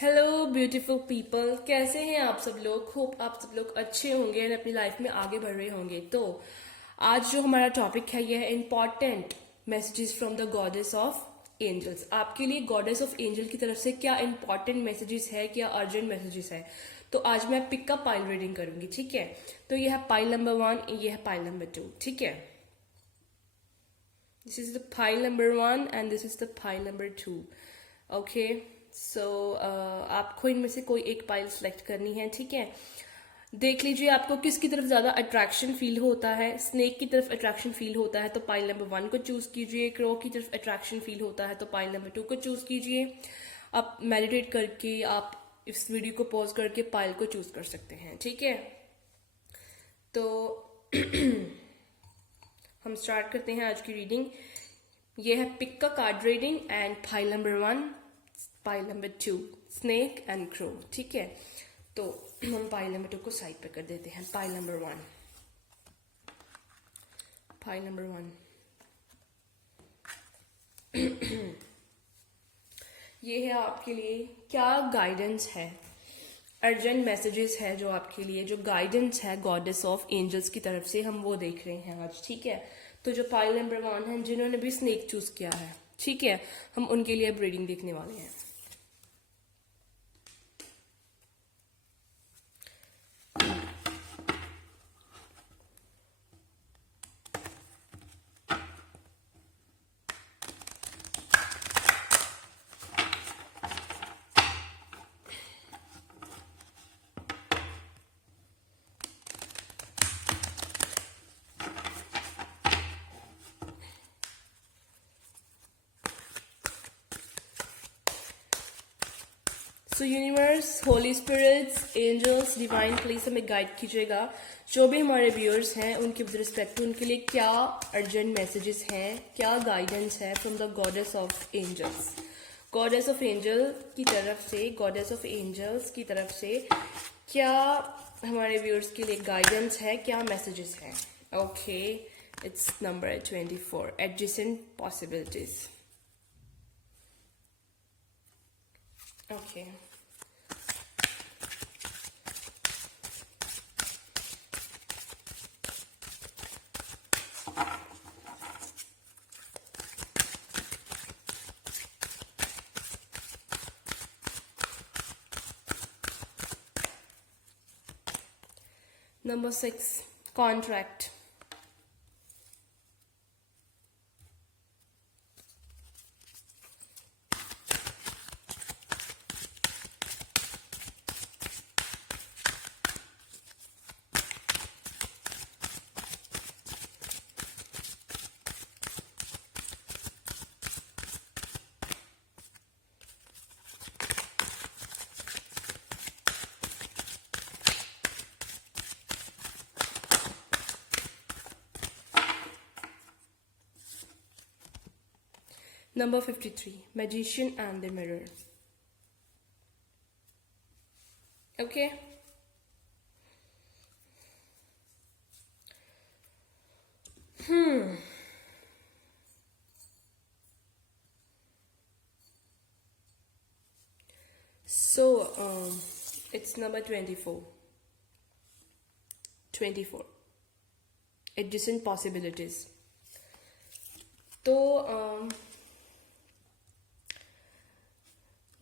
Hello beautiful people, कैसे हैं आप सब लोग। होप आप सब लोग अच्छे होंगे और अपनी लाइफ में आगे बढ़ रहे होंगे। तो आज जो हमारा टॉपिक है यह है important messages from the goddess of angels. आपके लिए गॉडेस ऑफ एंजल की तरफ से क्या इंपॉर्टेंट मैसेजेस है, क्या अर्जेंट मैसेजेस है। तो आज मैं पिक अप पाइल रीडिंग करूंगी, ठीक है। तो यह है पाइल नंबर 1, यह है पाइल नंबर 2, ठीक है। This is the pile number 1 and this is the pile number 2। Okay, so आपको इनमें से कोई एक पाइल सेलेक्ट करनी है, ठीक है। देख लीजिए आपको किसकी तरफ ज्यादा अट्रैक्शन फील होता है। स्नेक की तरफ अट्रैक्शन फील होता है तो पाइल नंबर 1 को चूज कीजिए। क्रो की तरफ अट्रैक्शन फील होता है तो पाइल नंबर 2 को चूज कीजिए। आप मेडिटेट करके आप इस वीडियो को पॉज करके पाइल को चूज कर सकते हैं, ठीक है। तो हम स्टार्ट करते हैं आज की रीडिंग। ये है पिक का card reading and pile number 1, pile number 2 snake and crow, ठीक है। तो हम पाइल नंबर 2 को साइड पे कर देते हैं। पाइल नंबर 1, पाइल नंबर 1 ये है आपके लिए क्या गाइडेंस है, अर्जेंट मैसेजेस है जो आपके लिए, जो गाइडेंस है गॉडेस ऑफ एंजल्स की तरफ से, हम वो देख रहे हैं आज, ठीक है। तो जो पाइल नंबर 1 है, जिन्होंने भी स्नेक चूज किया है, ठीक है, हम उनके लिए अब रीडिंग देखने वाले हैं। So universe, holy spirits, angels, divine please हमें गाइड कीजिएगा। जो भी हमारे व्यूअर्स हैं उनके विद रिस्पेक्ट टू उनके लिए क्या अर्जेंट मैसेजेस हैं, क्या गाइडेंस है from the goddess of angels. Goddess of angel की तरफ से, गॉडेस ऑफ एंजल्स की तरफ से क्या हमारे व्यूअर्स के लिए गाइडेंस है, क्या मैसेजेस हैं। Okay, it's number 24, adjacent possibilities. Okay, Number 6, contract. Number 53, Magician and the Mirror. Okay. So, it's number 24. 24. Adjacent possibilities. तो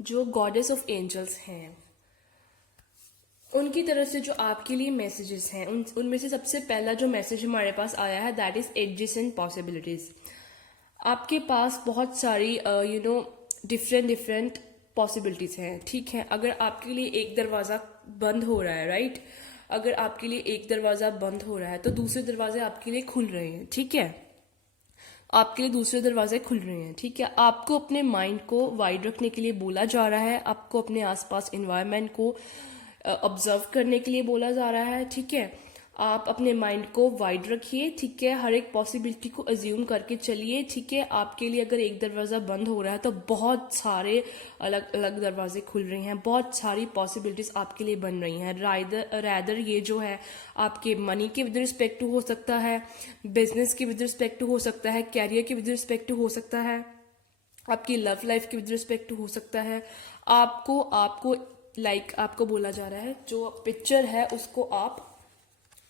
जो गॉडेस ऑफ एंजल्स हैं उनकी तरफ से जो आपके लिए मैसेजेस हैं उनमें से सबसे पहला जो मैसेज हमारे पास आया है दैट इज एडजेसेंट पॉसिबिलिटीज। आपके पास बहुत सारी डिफरेंट पॉसिबिलिटीज हैं, ठीक है। अगर आपके लिए एक दरवाजा बंद हो रहा है, राइट, अगर आपके लिए एक दरवाजा बंद हो रहा है तो दूसरे दरवाजे आपके लिए खुल रहे हैं, ठीक है। आपके लिए दूसरे दरवाजे खुल रहे हैं, ठीक है। आपको अपने माइंड को वाइड रखने के लिए बोला जा रहा है, आपको अपने आसपास एनवायरनमेंट को ऑब्जर्व करने के लिए बोला जा रहा है, ठीक है। आप अपने माइंड को वाइड रखिए, ठीक है। हर एक पॉसिबिलिटी को अज्यूम करके चलिए, ठीक है। आपके लिए अगर एक दरवाजा बंद हो रहा है तो बहुत सारे अलग अलग दरवाजे खुल रहे हैं, बहुत सारी पॉसिबिलिटीज आपके लिए बन रही हैं। रैदर ये जो है आपके मनी के विद रिस्पेक्ट टू हो सकता है, बिजनेस के विद रिस्पेक्ट टू हो सकता है, कैरियर के विद रिस्पेक्ट टू हो सकता है, आपकी लव लाइफ के विद रिस्पेक्ट हो सकता है। आपको आपको आपको बोला जा रहा है जो पिक्चर है उसको आप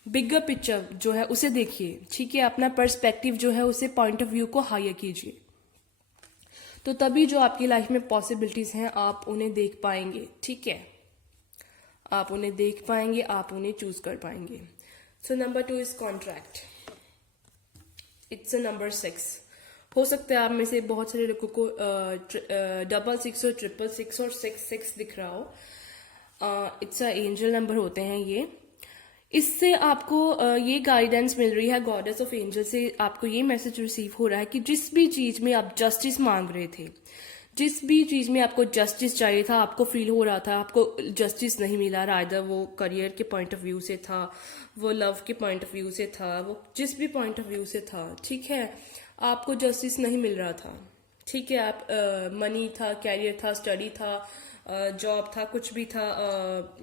बिगर पिक्चर जो है उसे देखिए, ठीक है। अपना पर्सपेक्टिव जो है उसे पॉइंट ऑफ व्यू को हायर कीजिए, तो तभी जो आपकी लाइफ में पॉसिबिलिटीज हैं आप उन्हें देख पाएंगे, ठीक है। आप उन्हें देख पाएंगे, आप उन्हें चूज कर पाएंगे। So number 2 is contract. It's a number 6। हो सकता है आप में से बहुत सारे लोगों को 666 और 666 और 66 दिख रहा हो। इट्स अ एंजल नंबर होते हैं ये। इससे आपको ये गाइडेंस मिल रही है गॉडेस ऑफ एंजल से। आपको ये मैसेज रिसीव हो रहा है कि जिस भी चीज में आप जस्टिस मांग रहे थे, जिस भी चीज में आपको जस्टिस चाहिए था, आपको फील हो रहा था आपको जस्टिस नहीं मिला, राइदर वो करियर के पॉइंट ऑफ व्यू से था, वो लव के पॉइंट ऑफ व्यू से था, वो जिस भी पॉइंट ऑफ व्यू से था, ठीक है, आपको जस्टिस नहीं मिल रहा था, ठीक है। आप मनी था, कैरियर था, स्टडी था, जॉब था, कुछ भी था,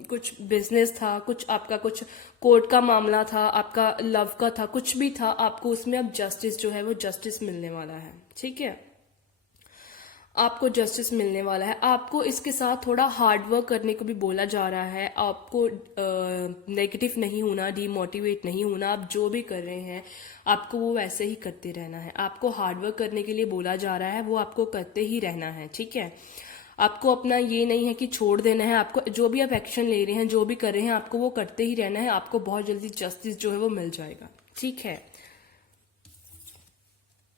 कुछ बिजनेस था, कुछ आपका कुछ कोर्ट का मामला था, आपका लव का था, कुछ भी था, आपको उसमें अब जस्टिस जो है वो जस्टिस मिलने वाला है, ठीक है। आपको जस्टिस मिलने वाला है। आपको इसके साथ थोड़ा हार्ड वर्क करने को भी बोला जा रहा है। आपको नेगेटिव नहीं होना, डीमोटिवेट नहीं होना। आप जो भी कर रहे हैं आपको वो वैसे ही करते रहना है। आपको हार्ड वर्क करने के लिए बोला जा रहा है, वो आपको करते ही रहना है, ठीक है। आपको अपना ये नहीं है कि छोड़ देना है। आपको जो भी आप एक्शन ले रहे हैं, जो भी कर रहे हैं, आपको वो करते ही रहना है। आपको बहुत जल्दी जस्टिस जो है वो मिल जाएगा, ठीक है।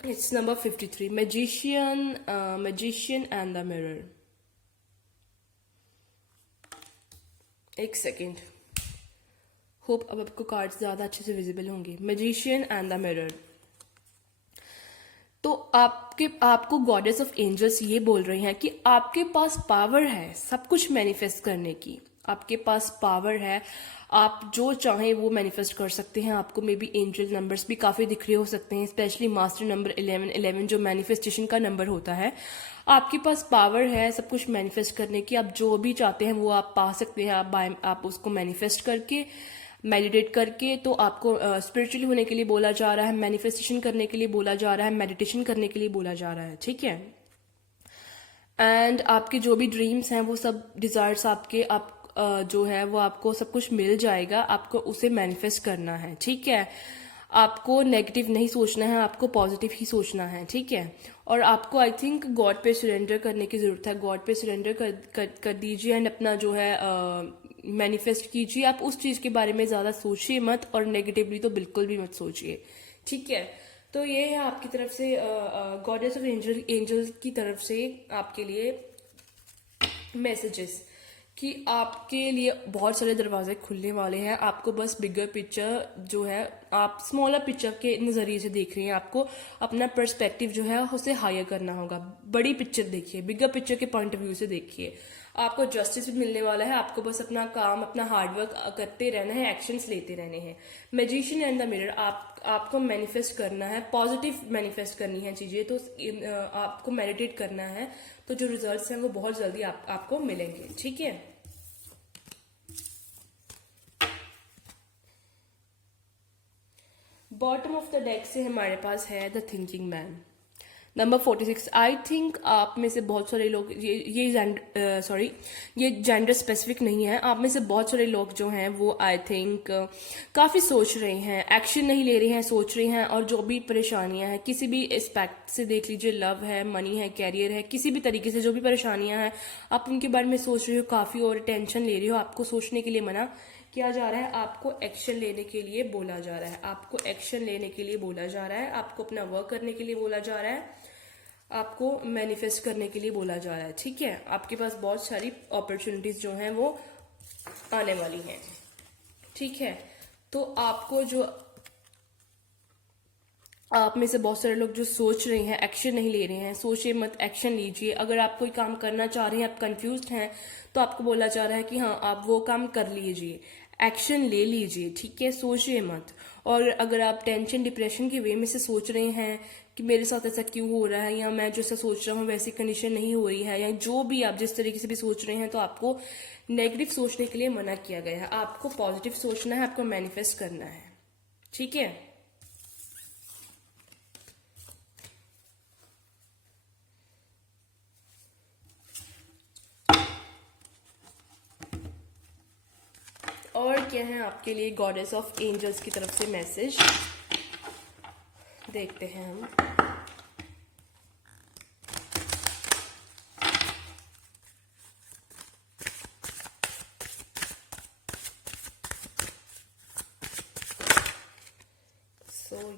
It's number 53, magician and the mirror. एक सेकेंड, होप अब आपको कार्ड्स ज्यादा अच्छे से विजिबल होंगे। Magician and the mirror. तो आपको गॉडेस ऑफ एंजल्स ये बोल रही हैं कि आपके पास पावर है सब कुछ मैनिफेस्ट करने की। आपके पास पावर है, आप जो चाहें वो मैनिफेस्ट कर सकते हैं। आपको मे बी एंजल नंबर्स भी काफी दिख रहे हो सकते हैं, स्पेशली मास्टर नंबर 11 जो मैनिफेस्टेशन का नंबर होता है। आपके पास पावर है सब कुछ मैनिफेस्ट करने की। आप जो भी चाहते हैं वो आप पा सकते हैं। आप उसको मैनिफेस्ट करके, मेडिटेट करके। तो आपको स्पिरिचुअली होने के लिए बोला जा रहा है, मैनिफेस्टेशन करने के लिए बोला जा रहा है, मेडिटेशन करने के लिए बोला जा रहा है, ठीक है। एंड आपके जो भी ड्रीम्स हैं वो सब डिजायर्स आपके जो है वो आपको सब कुछ मिल जाएगा। आपको उसे मैनिफेस्ट करना है, ठीक है। आपको नेगेटिव नहीं सोचना है, आपको पॉजिटिव ही सोचना है, ठीक है। और आपको आई थिंक गॉड पे सरेंडर करने की जरूरत है। गॉड पे सरेंडर कर दीजिए एंड अपना जो है मैनिफेस्ट कीजिए। आप उस चीज के बारे में ज्यादा सोचिए मत, और नेगेटिवली तो बिल्कुल भी मत सोचिए, ठीक है। तो ये है आपकी तरफ से गॉडेस ऑफ एंजल की तरफ से आपके लिए मैसेजेस कि आपके लिए बहुत सारे दरवाजे खुलने वाले हैं। आपको बस बिगर पिक्चर जो है, आप स्मॉलर पिक्चर के नजरिए से देख रहे हैं। आपको अपना पर्सपेक्टिव जो है उसे हायर करना होगा। बड़ी पिक्चर देखिए, बिगर पिक्चर के पॉइंट ऑफ व्यू से देखिए। आपको जस्टिस भी मिलने वाला है। आपको बस अपना काम, अपना हार्डवर्क करते रहना है, एक्शंस लेते रहने हैं। मैजिशियन एंड द मिरर, आपको मैनिफेस्ट करना है, पॉजिटिव मैनिफेस्ट करनी है चीजें। तो आपको मेडिटेट करना है, तो जो रिजल्ट्स हैं वो बहुत जल्दी आपको मिलेंगे, ठीक है। बॉटम ऑफ द डेक से हमारे पास है the thinking man, number 46। I think आप में से बहुत सारे लोग, ये जेंडर स्पेसिफिक नहीं है। आप में से बहुत सारे लोग जो हैं वो आई थिंक काफी सोच रहे हैं, एक्शन नहीं ले रहे हैं, सोच रहे हैं। और जो भी परेशानियां हैं किसी भी एस्पेक्ट से देख लीजिए, लव है, मनी है, कैरियर है, किसी भी तरीके से जो भी परेशानियां हैं आप उनके बारे में सोच रहे हो काफी, और टेंशन ले रहे हो। आपको सोचने के लिए मना किया जा रहा है, आपको एक्शन लेने के लिए बोला जा रहा है। आपको एक्शन लेने के लिए बोला जा रहा है, आपको अपना वर्क करने के लिए बोला जा रहा है, आपको मैनिफेस्ट करने के लिए बोला जा रहा है, ठीक है। आपके पास बहुत सारी अपॉर्चुनिटीज जो हैं वो आने वाली हैं, ठीक है। तो आपको जो, आप में से बहुत सारे लोग जो सोच रहे हैं, एक्शन नहीं ले रहे हैं, सोचिए मत, एक्शन लीजिए। अगर आप कोई काम करना चाह रहे हैं, आप कंफ्यूज्ड हैं, तो आपको बोला जा रहा है कि हाँ आप वो काम कर लीजिए, एक्शन ले लीजिए, ठीक है, सोचिए मत। और अगर आप टेंशन डिप्रेशन के वे में से सोच रहे हैं कि मेरे साथ ऐसा क्यों हो रहा है, या मैं जैसा सोच रहा हूँ वैसी कंडीशन नहीं हो रही है, या जो भी आप जिस तरीके से भी सोच रहे हैं, तो आपको नेगेटिव सोचने के लिए मना किया गया है। आपको पॉजिटिव सोचना है, आपको मैनिफेस्ट करना है, ठीक है। और क्या है आपके लिए गॉडेस ऑफ एंजल्स की तरफ से मैसेज, देखते हैं हम।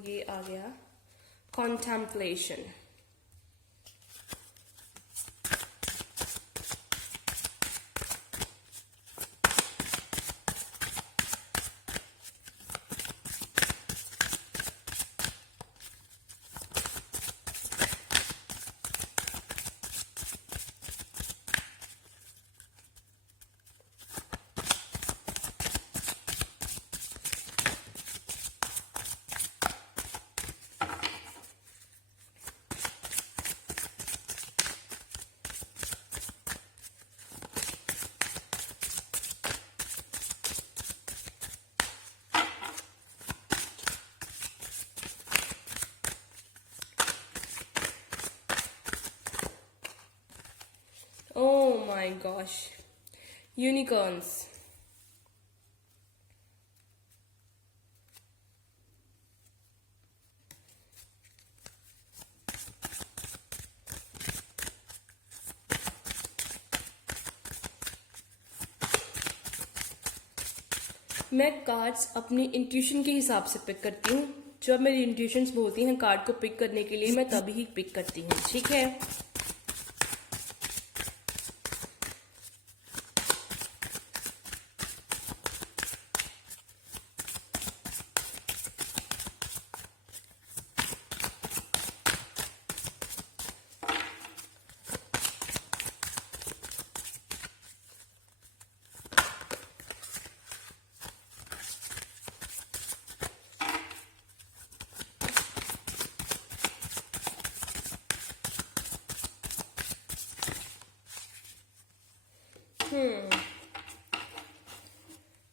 ये आ गया contemplation। Oh my gosh, unicorns। मैं कार्ड्स अपनी इंट्यूशन के हिसाब से पिक करती हूँ। जब मेरी इंट्यूशंस बोलती हैं कार्ड को पिक करने के लिए, मैं तभी ही पिक करती हूँ, ठीक है।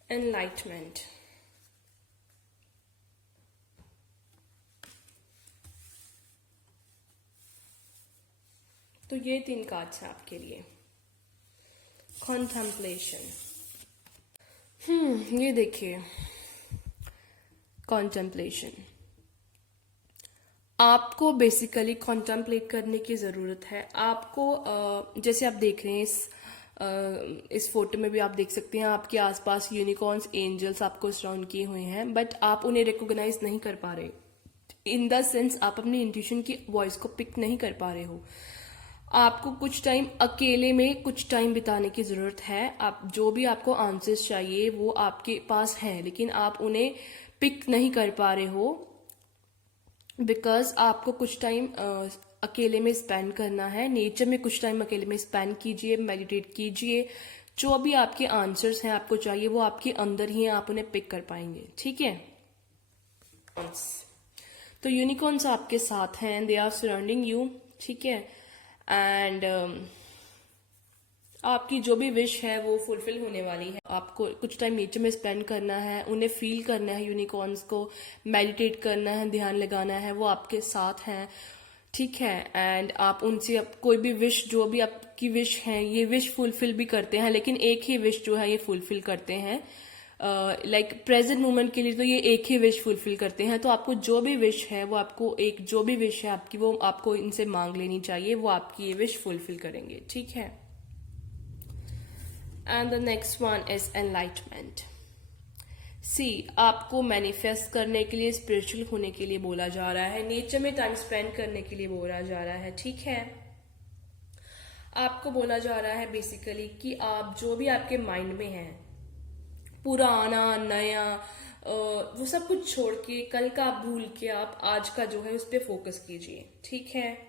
एनलाइटमेंट। तो ये 3 कार्ड्स हैं आपके लिए। कॉन्टेम्पलेशन। ये देखिए, कॉन्टेम्पलेशन। आपको बेसिकली कॉन्टेम्पलेट करने की ज़रूरत है। आपको जैसे आप देख रहे हैं इस फोटो में भी आप देख सकते हैं, आपके आसपास यूनिकॉर्न्स, एंजल्स आपको सराउंड किए हुए हैं, बट आप उन्हें रिकॉग्नाइज नहीं कर पा रहे। इन द सेंस आप अपनी इंट्यूशन की वॉइस को पिक नहीं कर पा रहे हो। आपको कुछ टाइम अकेले में कुछ टाइम बिताने की ज़रूरत है। आप जो भी आपको आंसर्स चाहिए वो आपके पास है, लेकिन आप उन्हें पिक नहीं कर पा रहे हो बिकॉज आपको कुछ टाइम अकेले में स्पेंड करना है। नेचर में कुछ टाइम अकेले में स्पेंड कीजिए, मेडिटेट कीजिए। जो भी आपके आंसर्स हैं आपको चाहिए वो आपके अंदर ही हैं, आप उन्हें पिक कर पाएंगे, ठीक है। तो यूनिकॉर्न्स आपके साथ हैं, दे आर सराउंडिंग यू, ठीक है। एंड आपकी जो भी विश है वो फुलफिल होने वाली है। आपको कुछ टाइम नेचर में स्पेंड करना है, उन्हें फील करना है, यूनिकॉर्न्स को मेडिटेट करना है, ध्यान लगाना है, वो आपके साथ हैं, ठीक है। एंड आप उनसे कोई भी विश, जो भी आपकी विश है, ये विश फुलफिल भी करते हैं, लेकिन एक ही विश जो है ये फुलफिल करते हैं। लाइक प्रेजेंट मोमेंट के लिए तो ये एक ही विश फुलफिल करते हैं। तो आपको जो भी विश है वो आपको जो भी विश है आपकी, वो आपको इनसे मांग लेनी चाहिए, वो आपकी ये विश फुलफिल करेंगे, ठीक है। And the next one is enlightenment. आपको मैनिफेस्ट करने के लिए, स्पिरिचुअल होने के लिए बोला जा रहा है, नेचर में टाइम स्पेंड करने के लिए बोला जा रहा है, ठीक है। आपको बोला जा रहा है बेसिकली कि आप जो भी आपके माइंड में है, पुराना नया, वो सब कुछ छोड़ के, कल का भूल के आप आज का जो है उस पर फोकस कीजिए, ठीक है।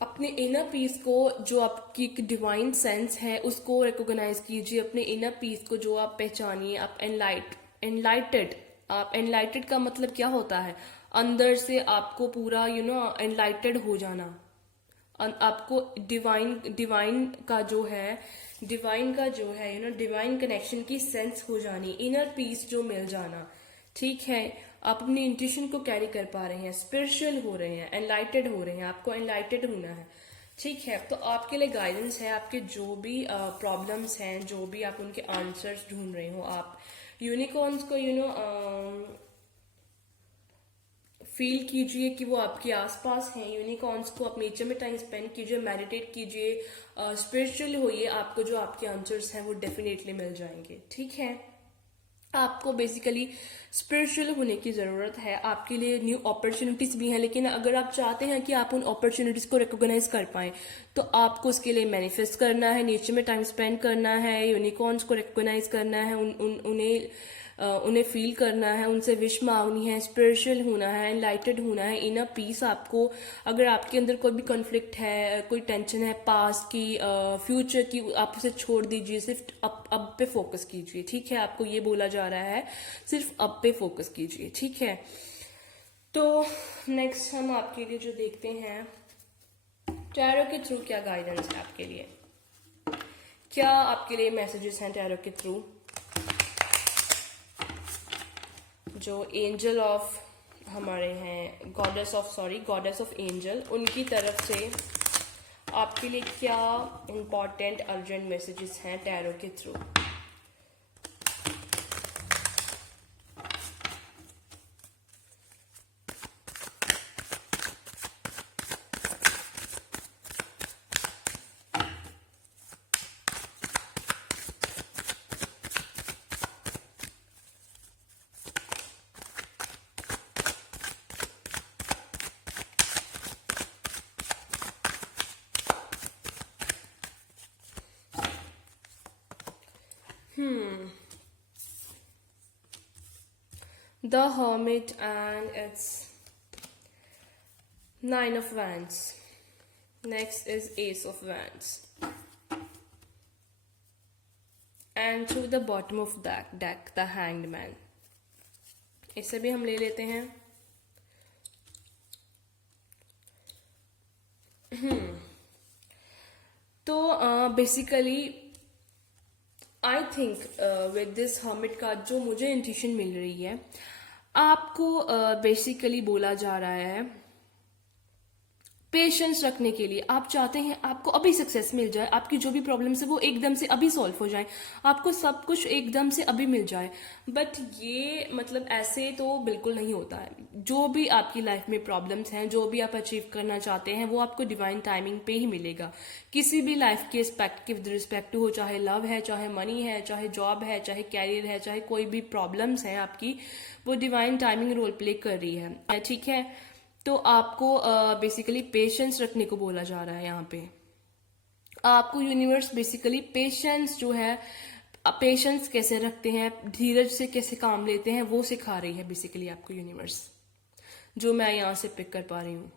अपने इनर पीस को, जो आपकी एक डिवाइन सेंस है, उसको रिकॉग्नाइज कीजिए। अपने इनर पीस को जो आप पहचानिए। आप एनलाइटेड। आप एनलाइटेड का मतलब क्या होता है? अंदर से आपको पूरा एनलाइटेड हो जाना। आपको डिवाइन का जो है डिवाइन कनेक्शन की सेंस हो जानी, इनर पीस जो मिल जाना, ठीक है। आप अपनी इंट्यूशन को कैरी कर पा रहे हैं, स्पिरिचुअल हो रहे हैं, एनलाइटेड हो रहे हैं, आपको एनलाइटेड होना है, ठीक है, तो आपके लिए गाइडेंस है, आपके जो भी प्रॉब्लम्स हैं, जो भी आप उनके आंसर्स ढूंढ रहे हो, आप यूनिकॉर्न्स को फील कीजिए कि वो आपके आसपास हैं। यूनिकॉर्न्स को आप नेचर में टाइम स्पेंड कीजिए, मेडिटेट कीजिए, स्पिरिचुअल होइए, आपको जो आपके आंसर्स हैं वो डेफिनेटली मिल जाएंगे। ठीक है, आपको बेसिकली स्पिरिचुअल होने की ज़रूरत है, आपके लिए न्यू अपॉर्चुनिटीज़ भी हैं, लेकिन अगर आप चाहते हैं कि आप उन अपॉर्चुनिटीज़ को रिकॉग्नाइज कर पाएं तो आपको उसके लिए मैनिफेस्ट करना है, नेचर में टाइम स्पेंड करना है, यूनिकॉर्न्स को रिकॉग्नाइज करना है, उन्हें फील करना है, उनसे विश मांगनी है, स्पिरिचुअल होना है, एनलाइटेड होना है, इनर पीस आपको। अगर आपके अंदर कोई भी कॉन्फ्लिक्ट है, कोई टेंशन है पास्ट की, फ्यूचर की, आप उसे छोड़ दीजिए, सिर्फ अब पे फोकस कीजिए। ठीक है, आपको ये बोला जा रहा है सिर्फ अब पे फोकस कीजिए। ठीक है, तो नेक्स्ट हम आपके लिए जो देखते हैं टैरो के थ्रू क्या गाइडेंस है आपके लिए, क्या आपके लिए मैसेजेस हैं टैरो के थ्रू। जो एंजल ऑफ हमारे हैं, गॉडेस ऑफ एंजल, उनकी तरफ से आपके लिए क्या इंपॉर्टेंट अर्जेंट मैसेजेस हैं टैरो के through. The Hermit and its Nine of Wands. Next is Ace of Wands. And to the bottom of that deck, the Hanged Man. इसे भी हम ले लेते हैं। तो basically I think with this hermit का जो मुझे इंट्यूशन मिल रही है, आपको बेसिकली बोला जा रहा है पेशेंस रखने के लिए। आप चाहते हैं आपको अभी सक्सेस मिल जाए, आपकी जो भी प्रॉब्लम्स है वो एकदम से अभी सॉल्व हो जाए, आपको सब कुछ एकदम से अभी मिल जाए। बट ये मतलब ऐसे तो बिल्कुल नहीं होता है। जो भी आपकी लाइफ में प्रॉब्लम्स हैं, जो भी आप अचीव करना चाहते हैं, वो आपको डिवाइन टाइमिंग पे ही मिलेगा। किसी भी लाइफ के एस्पेक्ट के रिस्पेक्ट हो, चाहे लव है, चाहे मनी है, चाहे जॉब है, चाहे कैरियर है, चाहे कोई भी प्रॉब्लम्स हैं आपकी, वो डिवाइन टाइमिंग रोल प्ले कर रही है। ठीक है, तो आपको बेसिकली पेशेंस रखने को बोला जा रहा है यहाँ पे। आपको यूनिवर्स बेसिकली पेशेंस जो है, पेशेंस कैसे रखते हैं, धीरज से कैसे काम लेते हैं, वो सिखा रही है बेसिकली आपको यूनिवर्स, जो मैं यहाँ से पिक कर पा रही हूँ।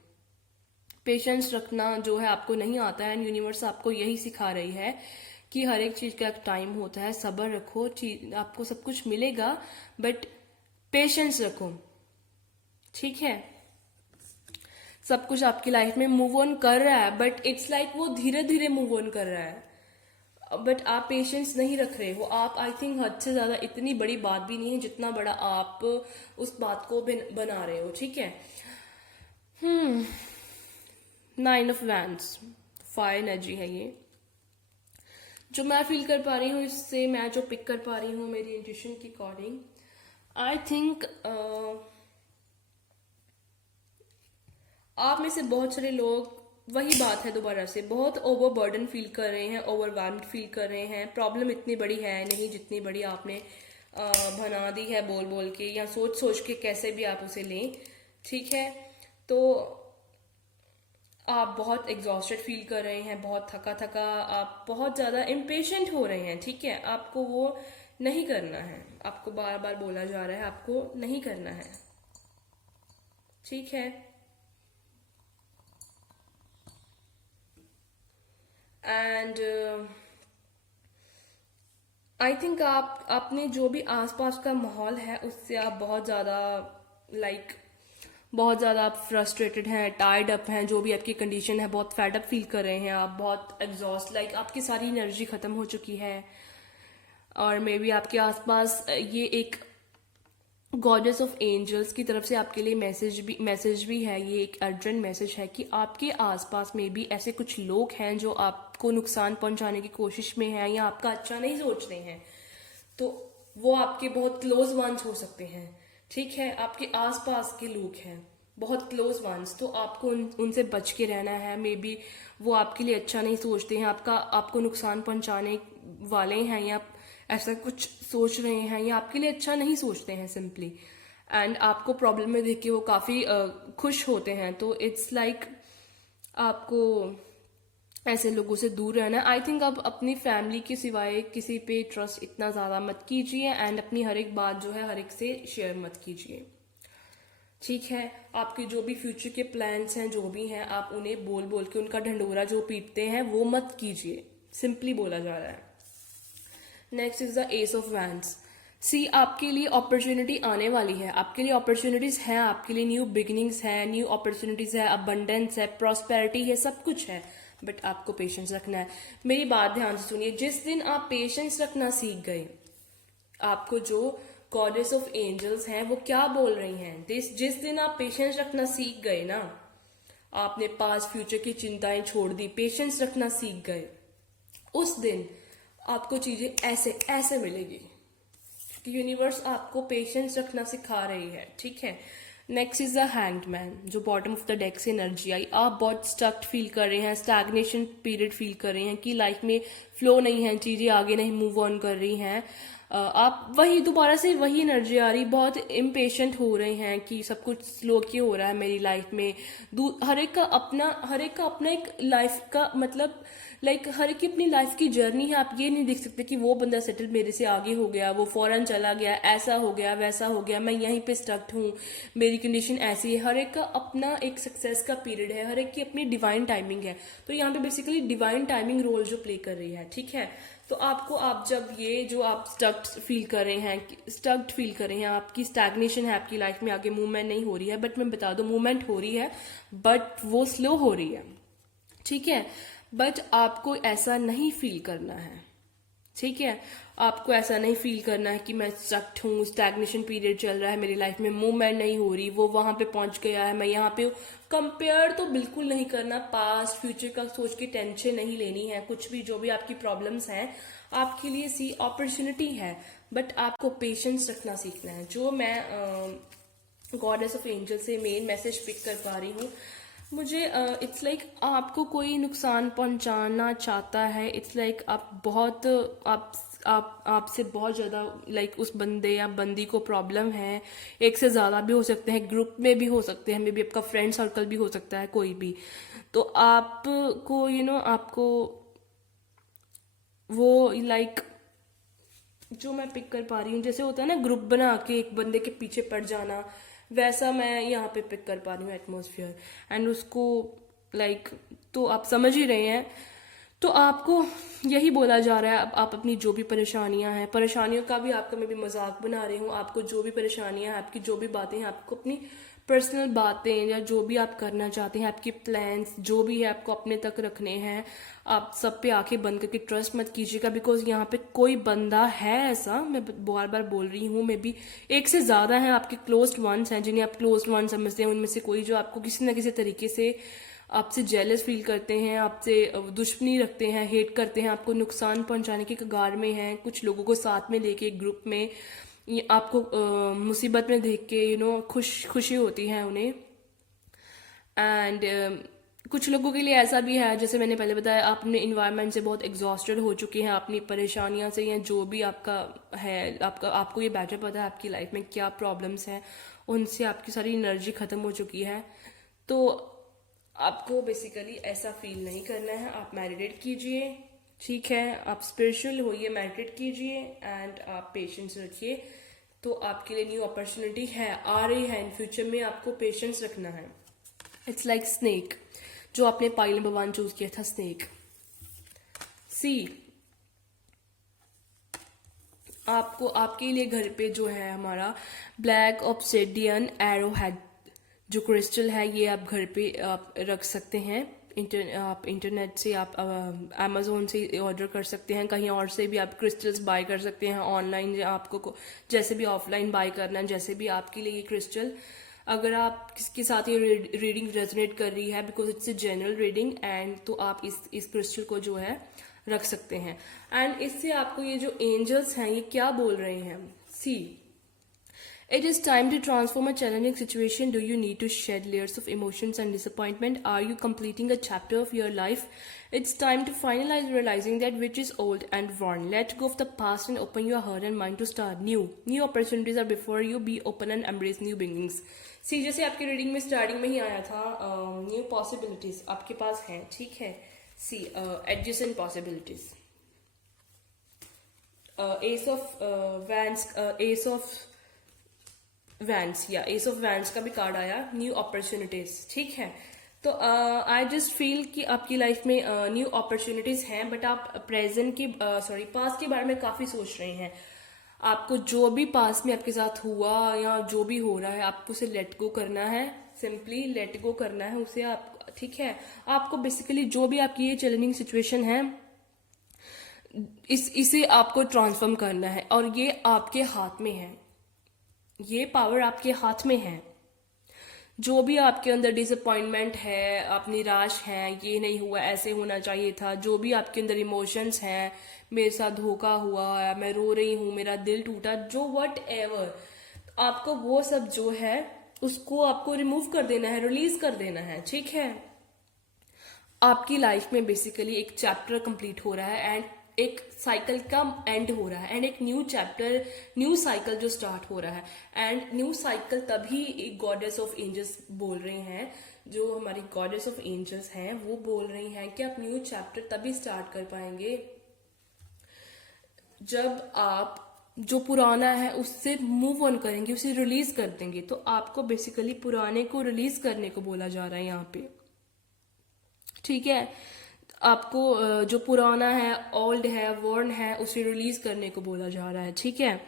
पेशेंस रखना जो है आपको नहीं आता है, यूनिवर्स आपको यही सिखा रही है कि हर एक चीज का एक टाइम होता है, सब्र रखो, आपको सब कुछ मिलेगा, बट पेशेंस रखो। ठीक है, सब कुछ आपकी लाइफ में मूव ऑन कर रहा है, बट इट्स लाइक वो धीरे धीरे मूव ऑन कर रहा है, बट आप पेशेंस नहीं रख रहे हो। आप आई थिंक हद से ज्यादा, इतनी बड़ी बात भी नहीं है जितना बड़ा आप उस बात को बना रहे हो। ठीक है, 9 ऑफ वैंड्स, फायर एनर्जी है ये जो मैं फील कर पा रही हूँ। इससे मैं जो पिक कर पा रही हूँ मेरी इंट्यूशन के अकॉर्डिंग, आई थिंक आप में से बहुत सारे लोग, वही बात है दोबारा से, बहुत ओवरबर्डन फील कर रहे हैं, ओवरवेल्म्ड फील कर रहे हैं। प्रॉब्लम इतनी बड़ी है नहीं जितनी बड़ी आपने बना दी है बोल बोल के, या सोच सोच के, कैसे भी आप उसे लें। ठीक है, तो आप बहुत एग्जॉस्टेड फील कर रहे हैं, बहुत थका थका, आप बहुत ज़्यादा इम्पेशेंट हो रहे हैं। ठीक है, आपको वो नहीं करना है, आपको बार बार बोला जा रहा है आपको नहीं करना है। ठीक है, एंड आई थिंक आप अपने जो भी आसपास का माहौल है उससे आप बहुत ज़्यादा बहुत ज़्यादा आप फ्रस्ट्रेटेड हैं, टायर्ड अप हैं, जो भी आपकी कंडीशन है, बहुत फेड अप फील कर रहे हैं आप, बहुत एग्जॉस्ट, आपकी सारी एनर्जी ख़त्म हो चुकी है। और मे बी आपके आसपास ये एक गॉडेस ऑफ एंजल्स की तरफ से आपके लिए मैसेज भी है। ये एक अर्जेंट मैसेज है कि आपके आसपास में भी ऐसे कुछ लोग हैं जो आपको नुकसान पहुंचाने की कोशिश में हैं या आपका अच्छा नहीं सोच रहे हैं। तो वो आपके बहुत क्लोज वंस हो सकते हैं, ठीक है, आपके आसपास के लोग हैं बहुत क्लोज वंस। तो आपको उनसे बच के रहना है। मे बी वो आपके लिए अच्छा नहीं सोचते हैं, आपको नुकसान पहुंचाने वाले हैं या ऐसा कुछ सोच रहे हैं या आपके लिए अच्छा नहीं सोचते हैं सिंपली। एंड आपको प्रॉब्लम में देख के वो काफ़ी खुश होते हैं। तो इट्स लाइक आपको ऐसे लोगों से दूर रहना है। आई थिंक अब अपनी फैमिली के सिवाय किसी पे ट्रस्ट इतना ज़्यादा मत कीजिए एंड अपनी हर एक बात जो है हर एक से शेयर मत कीजिए, ठीक है। आपके जो भी फ्यूचर के प्लान्स हैं जो भी हैं आप उन्हें बोल बोल के उनका ढंढोरा जो पीटते हैं वो मत कीजिए, सिंपली बोला जा रहा है। Next is the ace of wands. See आपके लिए अपॉर्चुनिटी आने वाली है, आपके लिए अपॉर्चुनिटीज हैं, आपके लिए न्यू बिगिनिंग्स है, न्यू अपॉर्चुनिटीज है, अबंडेंस है, प्रॉस्पेरिटी है, सब कुछ है। बट आपको पेशेंस रखना है। मेरी बात ध्यान से सुनिए, जिस दिन आप पेशेंस रखना सीख गए, आपको जो गॉडेस ऑफ एंजल्स हैं वो क्या बोल रही हैं, जिस दिन आप पेशेंस रखना सीख गए ना, आपने पास्ट फ्यूचर की चिंताएं छोड़ दी, पेशेंस रखना सीख गए, उस दिन आपको चीजें ऐसे ऐसे मिलेगी क्योंकि यूनिवर्स आपको पेशेंस रखना सिखा रही है, ठीक है। Next is the hanged man, जो बॉटम ऑफ द डेक से एनर्जी आई। आप बहुत स्टक्ड फील कर रहे हैं, स्टैग्नेशन पीरियड फील कर रहे हैं कि लाइफ में फ्लो नहीं है, चीजें आगे नहीं मूव ऑन कर रही हैं। आप वही दोबारा से वही एनर्जी आ रही, बहुत इम्पेशेंट हो रहे हैं कि सब कुछ स्लो क्यों हो रहा है मेरी लाइफ में। हर एक का अपना एक लाइफ का मतलब लाइक हर एक की अपनी लाइफ की जर्नी है। आप ये नहीं देख सकते कि वो बंदा सेटल मेरे से आगे हो गया, वो फॉरेन चला गया, ऐसा हो गया वैसा हो गया, मैं यहीं पे स्टक्ड हूँ, मेरी कंडीशन ऐसी है। हर एक का अपना एक सक्सेस का पीरियड है, हर एक की अपनी डिवाइन टाइमिंग है। तो यहाँ पे बेसिकली डिवाइन टाइमिंग रोल जो प्ले कर रही है, ठीक है। तो आप जब ये जो आप स्टक्ड फील कर रहे हैं, आपकी स्टैग्नेशन है, आपकी लाइफ में आगे मूवमेंट नहीं हो रही है। बट मैं बता दूं मूवमेंट हो रही है बट वो स्लो हो रही है, ठीक है। बट आपको ऐसा नहीं फील करना है, ठीक है। आपको ऐसा नहीं फील करना है कि मैं स्टक्ड हूँ, स्टैग्नेशन पीरियड चल रहा है, मेरी लाइफ में मूवमेंट नहीं हो रही, वो वहां पे पहुंच गया है, मैं यहाँ पे हूँ। कंपेयर तो बिल्कुल नहीं करना, पास्ट फ्यूचर का सोच के टेंशन नहीं लेनी है। कुछ भी जो भी आपकी प्रॉब्लम्स हैं आपके लिए सी अपॉर्चुनिटी है, बट आपको पेशेंस रखना सीखना है। जो मैं गॉडेस ऑफ एंजल से मेन मैसेज पिक कर पा रही हूँ, मुझे इट्स लाइक आपको कोई नुकसान पहुंचाना चाहता है। इट्स लाइक आपसे बहुत ज्यादा लाइक उस बंदे या बंदी को प्रॉब्लम है। एक से ज्यादा भी हो सकते हैं, ग्रुप में भी हो सकते हैं, मे बी आपका फ्रेंड सर्कल भी हो सकता है, कोई भी। तो आपको आपको वो लाइक जो मैं पिक कर पा रही हूँ, जैसे होता है ना ग्रुप बना के एक बंदे के पीछे पड़ जाना, वैसा मैं यहाँ पे पिक कर पा रही हूँ एटमोसफियर एंड उसको लाइक तो आप समझ ही रहे हैं। तो आपको यही बोला जा रहा है, अब आप अपनी जो भी परेशानियां हैं, परेशानियों का भी आपका मैं भी मजाक बना रही हूँ। आपको जो भी परेशानियां हैं, आपकी जो भी बातें हैं, आपको अपनी पर्सनल बातें या जो भी आप करना चाहते हैं, आपके प्लान्स जो भी है आपको अपने तक रखने हैं। आप सब पे आंखें बंद करके ट्रस्ट मत कीजिएगा, बिकॉज यहाँ पे कोई बंदा है ऐसा, मैं बार बार बोल रही हूँ, मे बी एक से ज्यादा है आपके क्लोज्ड वंस हैं जिन्हें आप क्लोज्ड वंस समझते हैं। उनमें से कोई जो आपको किसी न किसी तरीके से आपसे जेलस फील करते हैं, आपसे दुश्मनी रखते हैं, हेट करते हैं, आपको नुकसान पहुंचाने के कगार में हैं। कुछ लोगों को साथ में लेके एक ग्रुप में आपको मुसीबत में देख के खुशी होती है उन्हें। एंड कुछ लोगों के लिए ऐसा भी है, जैसे मैंने पहले बताया, आप अपने इन्वायरमेंट से बहुत एग्जॉस्टेड हो चुके हैं, अपनी परेशानियां से, या जो भी आपका है, आपको ये बेटर पता है आपकी लाइफ में क्या प्रॉब्लम्स हैं, उनसे आपकी सारी एनर्जी खत्म हो चुकी है। तो आपको बेसिकली ऐसा फील नहीं करना है। आप मेडिटेट कीजिए, ठीक है, आप स्पिरिचुअल होइए, मेडिटेट कीजिए एंड आप पेशेंस रखिए। तो आपके लिए न्यू अपॉर्चुनिटी है, आ रही है इन फ्यूचर में, आपको पेशेंस रखना है। इट्स लाइक स्नेक, जो आपने पाइल नंबर 1 चूज किया था, स्नेक। सी आपके लिए घर पे जो है हमारा ब्लैक ऑब्सिडियन एरो हेड जो क्रिस्टल है, ये आप घर पे आप रख सकते हैं। आप इंटरनेट से, आप अमेजोन से ऑर्डर कर सकते हैं, कहीं और से भी आप क्रिस्टल्स बाय कर सकते हैं ऑनलाइन, या आपको जैसे भी ऑफलाइन बाय करना है, जैसे भी आपके लिए ये क्रिस्टल, अगर आप किसके साथ ये रीडिंग रेजोनेट कर रही है, because it's a general reading, and तो आप इस क्रिस्टल को जो है रख सकते हैं। एंड इससे आपको ये जो एंजल्स हैं ये क्या बोल रहे हैं, सी, it is time to transform a challenging situation. Do you need to shed layers of emotions and disappointment? Are you completing a chapter of your life? It's time to finalize realizing that which is old and worn. Let go of the past and open your heart and mind to start new. New opportunities are before you. Be open and embrace new beginnings. See, जैसे आपकी reading में starting में ही आया था, new possibilities आपके पास हैं, ठीक है। See, adjacent possibilities, ace of wands, ace of wands या एस ऑफ वैंस का भी कार्ड आया, न्यू अपॉर्चुनिटीज, ठीक है। तो आई जस्ट फील कि आपकी लाइफ में न्यू अपॉर्चुनिटीज हैं, बट आप प्रेजेंट की पास्ट के बारे में काफी सोच रहे हैं। आपको जो भी पास्ट में आपके साथ हुआ या जो भी हो रहा है, आपको उसे लेट गो करना है, सिंपली लेट गो करना है उसे आप, ठीक है। आपको बेसिकली जो भी आपकी ये चैलेंजिंग सिचुएशन है, इसे आपको ट्रांसफॉर्म करना है, और ये आपके हाथ में है, ये पावर आपके हाथ में है। जो भी आपके अंदर डिसअपॉइंटमेंट है, आप निराश हैं, ये नहीं हुआ, ऐसे होना चाहिए था, जो भी आपके अंदर इमोशंस हैं, मेरे साथ धोखा हुआ, मैं रो रही हूँ, मेरा दिल टूटा, जो वट एवर, आपको वो सब जो है उसको आपको रिमूव कर देना है, रिलीज कर देना है, ठीक है। आपकी लाइफ में बेसिकली एक चैप्टर कंप्लीट हो रहा है, एंड एक साइकिल का एंड हो रहा है, एंड एक न्यू चैप्टर, न्यू साइकिल जो स्टार्ट हो रहा है। एंड न्यू साइकिल तभी एक गॉडेस ऑफ एंजल्स बोल रहे हैं, जो हमारी गॉडेस ऑफ एंजल्स हैं वो बोल रही हैं कि आप न्यू चैप्टर तभी स्टार्ट कर पाएंगे जब आप जो पुराना है उससे मूव ऑन करेंगे, उसे रिलीज कर देंगे। तो आपको बेसिकली पुराने को रिलीज करने को बोला जा रहा है यहाँ पे, ठीक है। आपको जो पुराना है, ओल्ड है, वर्न है, उसे रिलीज करने को बोला जा रहा है, ठीक है।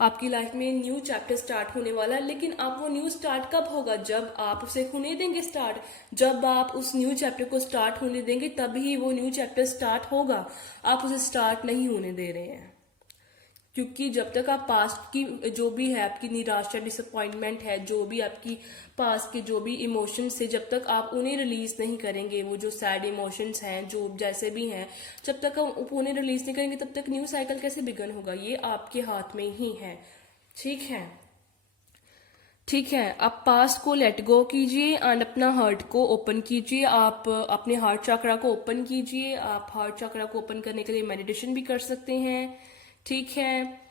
आपकी लाइफ में न्यू चैप्टर स्टार्ट होने वाला है, लेकिन आप वो न्यू स्टार्ट कब होगा, जब आप उसे होने देंगे स्टार्ट। जब आप उस न्यू चैप्टर को स्टार्ट होने देंगे तभी वो न्यू चैप्टर स्टार्ट होगा। आप उसे स्टार्ट नहीं होने दे रहे हैं, क्योंकि जब तक आप पास्ट की जो भी है, आपकी निराशा, डिसअपॉइंटमेंट है, जो भी आपकी पास्ट के जो भी इमोशंस है, जब तक आप उन्हें रिलीज नहीं करेंगे, वो जो सैड इमोशंस हैं, जो जैसे भी हैं, जब तक आप उन्हें रिलीज नहीं करेंगे तब तक न्यू साइकिल कैसे बिगन होगा। ये आपके हाथ में ही है, ठीक है, ठीक है। आप पास्ट को लेट गो कीजिए एंड अपना हार्ट को ओपन कीजिए। आप अपने हार्ट चक्रा को ओपन कीजिए। आप हार्ट चक्रा को ओपन करने के लिए मेडिटेशन भी कर सकते हैं, ठीक है।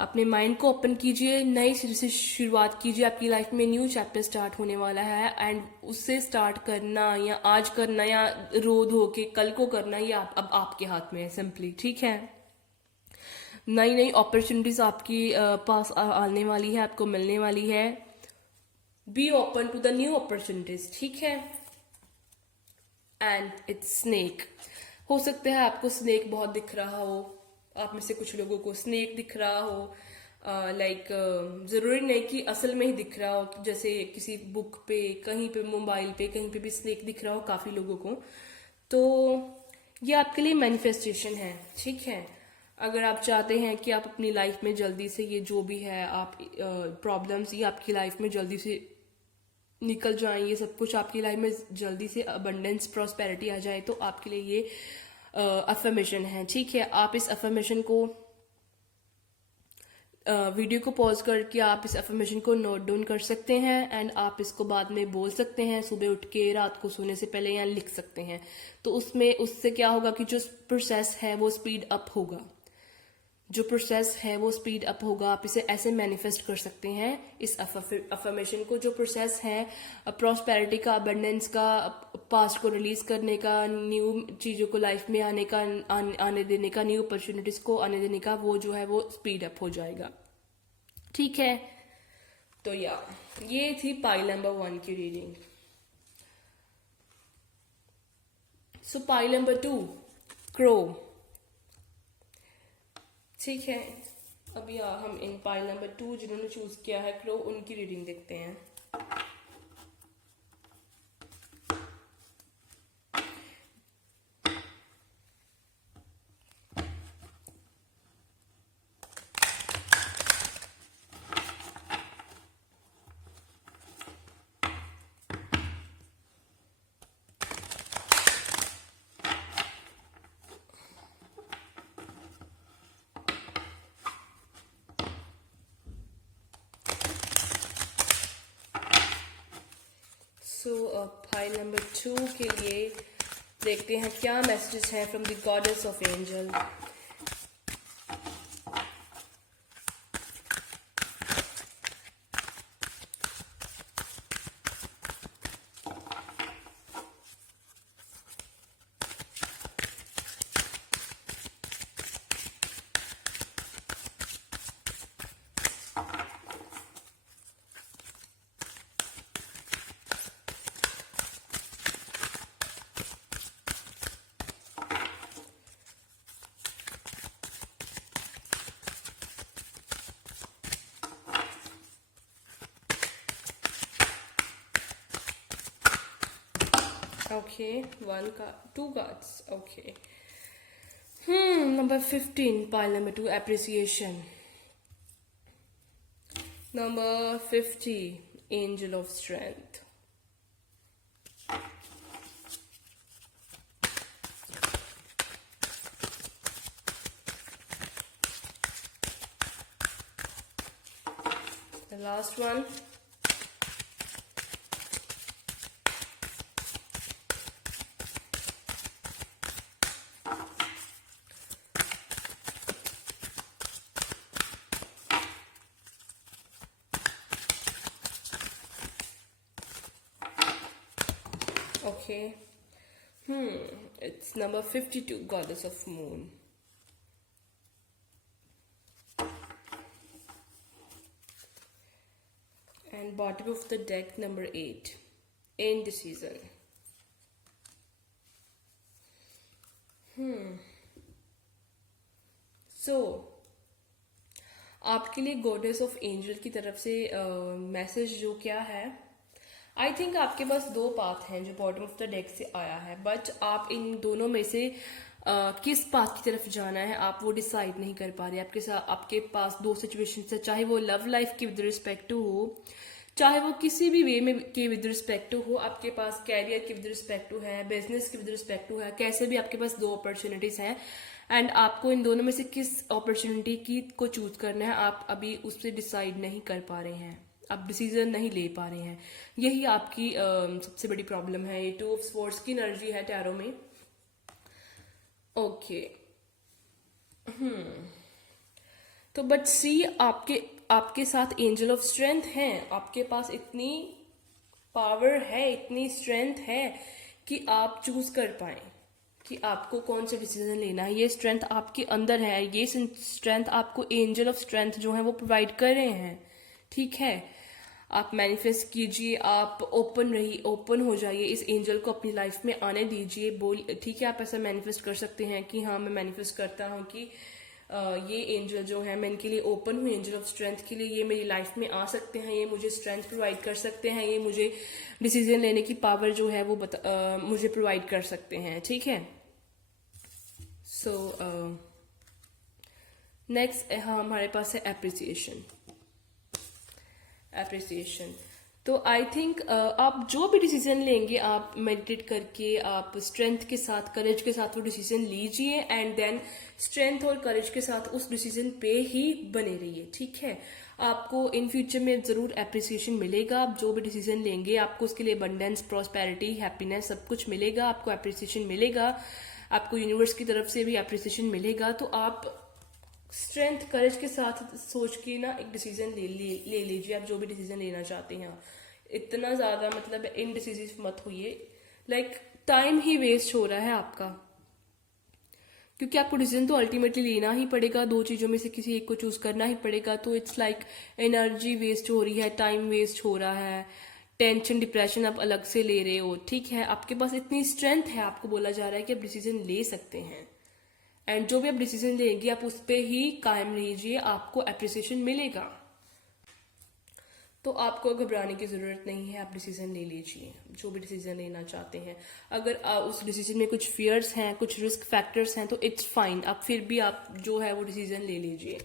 अपने माइंड को ओपन कीजिए, नए सिरे से शुरुआत कीजिए। आपकी लाइफ में न्यू चैप्टर स्टार्ट होने वाला है, एंड उससे स्टार्ट करना या आज करना या रो धो के कल को करना, ये अब आपके हाथ में है, सिंपली, ठीक है। नई नई अपॉर्चुनिटीज आपकी पास आने वाली है, आपको मिलने वाली है। Be open to the new opportunities, ठीक है। And it's snake. हो सकता है आपको स्नेक बहुत दिख रहा हो, आप में से कुछ लोगों को स्नेक दिख रहा हो, लाइक जरूरी नहीं कि असल में ही दिख रहा हो, जैसे किसी बुक पे, कहीं पे, मोबाइल पे, कहीं पे भी स्नेक दिख रहा हो काफी लोगों को। तो ये आपके लिए मैनिफेस्टेशन है, ठीक है। अगर आप चाहते हैं कि आप अपनी लाइफ में जल्दी से ये जो भी है आप प्रॉब्लम्स, ये आपकी लाइफ में जल्दी से निकल जाए, ये सब कुछ आपकी लाइफ में जल्दी से अबंडेंस, प्रॉस्पेरिटी आ जाए, तो आपके लिए ये अफर्मेशन है, ठीक है। आप इस अफर्मेशन को वीडियो को पॉज करके आप इस अफर्मेशन को नोट डाउन कर सकते हैं, एंड आप इसको बाद में बोल सकते हैं, सुबह उठ के, रात को सोने से पहले, या लिख सकते हैं। तो उससे क्या होगा कि जो प्रोसेस है वो स्पीड अप होगा, जो प्रोसेस है वो स्पीड अप होगा। आप इसे ऐसे मैनिफेस्ट कर सकते हैं, इस अफर्मेशन को। जो प्रोसेस है प्रॉस्पेरिटी का, अबंडेंस का, पास्ट को रिलीज करने का, न्यू चीजों को लाइफ में आने देने का, न्यू अपॉर्चुनिटीज को आने देने का, वो जो है वो स्पीड अप हो जाएगा, ठीक है। तो ये थी पाइल नंबर 1 की रीडिंग। सो पाइल नंबर 2, क्रो, ठीक है। अभी हम इन पाइल नंबर 2 जिन्होंने चूज किया है क्रो, उनकी रीडिंग देखते हैं। सो फाइल नंबर 2 के लिए देखते हैं क्या मैसेजेस हैं from the goddess of angel. Okay, two cards. Okay. Number 15, pile number 2, appreciation. Number 50, angel of strength. The last one. Okay. It's number 52, goddess of moon. And bottom of the deck, number 8, indecision. So, आपके लिए goddess of angel की तरफ से message जो क्या है, I think आपके पास दो पाथ हैं जो बॉटम ऑफ द डेक से आया है, बट आप इन दोनों में से किस पाथ की तरफ जाना है आप वो डिसाइड नहीं कर पा रहे. आपके पास दो सिचुएशन है, चाहे वो लव लाइफ की विद रिस्पेक्ट टू हो, चाहे वो किसी भी वे में के विद रिस्पेक्ट टू हो. आपके पास कैरियर की विद रिस्पेक्ट टू है, बिजनेस की विद रिस्पेक्ट टू है, कैसे भी आपके पास दो अपॉर्चुनिटीज हैं एंड आपको इन दोनों में से किस अपॉर्चुनिटी की को चूज करना है आप अभी उससे डिसाइड नहीं कर पा रहे हैं, आप डिसीजन नहीं ले पा रहे हैं. यही आपकी सबसे बड़ी प्रॉब्लम है. ये 2 ऑफ स्वॉर्ड्स की एनर्जी है टैरो में. ओके. तो बट सी आपके साथ एंजल ऑफ स्ट्रेंथ है. आपके पास इतनी पावर है, इतनी स्ट्रेंथ है कि आप चूज कर पाए कि आपको कौन सा डिसीजन लेना है. ये स्ट्रेंथ आपके अंदर है, ये स्ट्रेंथ आपको एंजल ऑफ स्ट्रेंथ जो है वो प्रोवाइड कर रहे हैं. ठीक है, आप मैनिफेस्ट कीजिए, आप ओपन हो जाइए, इस एंजल को अपनी लाइफ में आने दीजिए. ठीक है, आप ऐसा मैनिफेस्ट कर सकते हैं कि हाँ मैं मैनिफेस्ट करता हूँ कि ये एंजल जो है मैं इनके लिए ओपन हूँ, एंजल ऑफ स्ट्रेंथ के लिए. ये मेरी लाइफ में आ सकते हैं, ये मुझे स्ट्रेंथ प्रोवाइड कर सकते हैं, ये मुझे डिसीजन लेने की पावर जो है वो मुझे प्रोवाइड कर सकते हैं. ठीक है. सो नेक्स्ट हमारे पास है एप्रिसिएशन. तो आई थिंक आप जो भी डिसीजन लेंगे आप मेडिटेट करके, आप स्ट्रेंथ के साथ, करेज के साथ वो डिसीजन लीजिए एंड देन स्ट्रेंथ और करेज के साथ उस डिसीजन पे ही बने रहिए. ठीक है, आपको इन फ्यूचर में जरूर एप्रिसिएशन मिलेगा. आप जो भी डिसीजन लेंगे आपको उसके लिए अबंडेंस, प्रॉस्पेरिटी, हैप्पीनेस सब कुछ मिलेगा. आपको एप्रिसिएशन मिलेगा, आपको यूनिवर्स की तरफ से भी एप्रिसिएशन मिलेगा. तो आप स्ट्रेंथ, करेज के साथ सोच के ना एक डिसीजन ले लीजिए. आप जो भी डिसीजन लेना चाहते हैं, इतना ज्यादा मतलब इनडिसिसिव मत होइए. लाइक टाइम ही वेस्ट हो रहा है आपका, क्योंकि आपको डिसीजन तो अल्टीमेटली लेना ही पड़ेगा. दो चीजों में से किसी एक को चूज करना ही पड़ेगा. तो इट्स लाइक एनर्जी वेस्ट हो रही है, टाइम वेस्ट हो रहा है, टेंशन, डिप्रेशन आप अलग से ले रहे हो. ठीक है, आपके पास इतनी स्ट्रेंथ है, आपको बोला जा रहा है कि आप डिसीजन ले सकते हैं एंड जो भी आप डिसीजन लेंगे आप उस पर ही कायम रहिए, आपको एप्रिसिएशन मिलेगा. तो आपको घबराने की जरूरत नहीं है, आप डिसीजन ले लीजिए जो भी डिसीजन लेना चाहते हैं. अगर उस डिसीजन में कुछ फियर्स हैं, कुछ रिस्क फैक्टर्स हैं तो इट्स फाइन, आप फिर भी आप जो है वो डिसीजन ले लीजिए.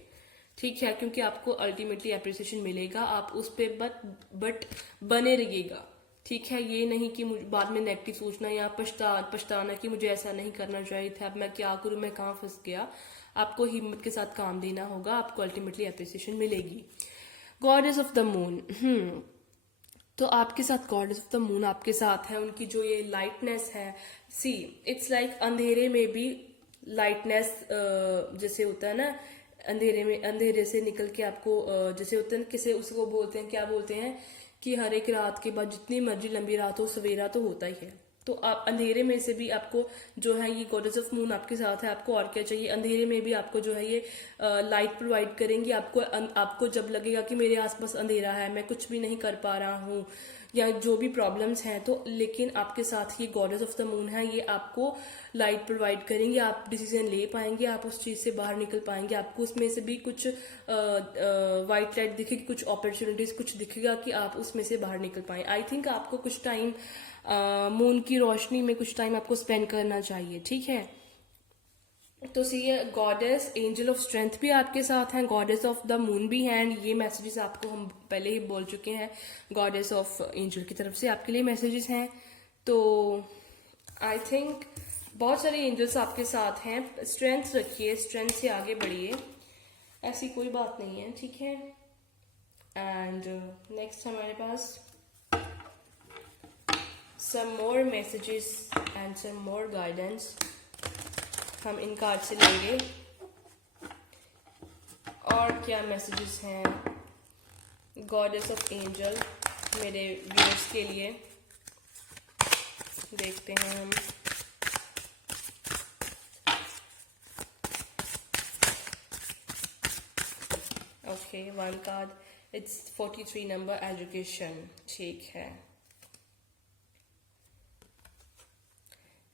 ठीक है, क्योंकि आपको अल्टीमेटली एप्रिसिएशन मिलेगा. आप उस पर बट बने रहिएगा. ठीक है, ये नहीं कि बाद में नेगेटिव सोचना या पछताना कि मुझे ऐसा नहीं करना चाहिए था, अब मैं क्या करूं, मैं कहाँ फंस गया. आपको हिम्मत के साथ काम देना होगा, आपको अल्टीमेटली एप्रिसिएशन मिलेगी. Goddess of the moon. तो आपके साथ गॉडेस ऑफ द मून आपके साथ है, उनकी जो ये लाइटनेस है, सी इट्स लाइक अंधेरे में भी लाइटनेस, जैसे होता है ना, अंधेरे में, अंधेरे से निकल के आपको जैसे होता है ना, किसे उसको बोलते हैं, क्या बोलते हैं कि हर एक रात के बाद जितनी मर्जी लंबी रात हो सवेरा तो होता ही है। तो आप अंधेरे में से भी आपको जो है ये गॉडेस ऑफ मून आपके साथ है, आपको और क्या चाहिए, अंधेरे में भी आपको जो है ये लाइट प्रोवाइड करेंगी आपको। आपको जब लगेगा कि मेरे आसपास अंधेरा है, मैं कुछ भी नहीं कर पा रहा हूँ, या जो भी प्रॉब्लम्स हैं, तो लेकिन आपके साथ ये गॉडेस ऑफ द मून है, ये आपको लाइट प्रोवाइड करेंगे, आप डिसीजन ले पाएंगे, आप उस चीज से बाहर निकल पाएंगे, आपको उसमें से भी कुछ वाइट लाइट दिखेगी, कुछ अपॉर्चुनिटीज कुछ दिखेगा कि आप उसमें से बाहर निकल पाए। आई थिंक आपको कुछ टाइम मून की रोशनी में कुछ टाइम आपको स्पेंड करना चाहिए, ठीक है। तो सी गॉडेस एंजल ऑफ स्ट्रेंथ भी आपके साथ हैं, गॉडेस ऑफ द मून भी हैं, एंड ये मैसेजेस आपको हम पहले ही बोल चुके हैं, गॉडेस ऑफ एंजल की तरफ से आपके लिए मैसेजेस हैं। तो आई थिंक बहुत सारे एंजल्स आपके साथ हैं, स्ट्रेंथ रखिए, स्ट्रेंथ से आगे बढ़िए, ऐसी कोई बात नहीं है, ठीक है। एंड नेक्स्ट हमारे पास some more messages and some more guidance हम इन कार्ड से लेंगे। और क्या मैसेजेस हैं गॉडेस ऑफ एंजल मेरे व्यूअर्स के लिए, देखते हैं हम। Okay, one card, it's 43 number, education, ठीक है,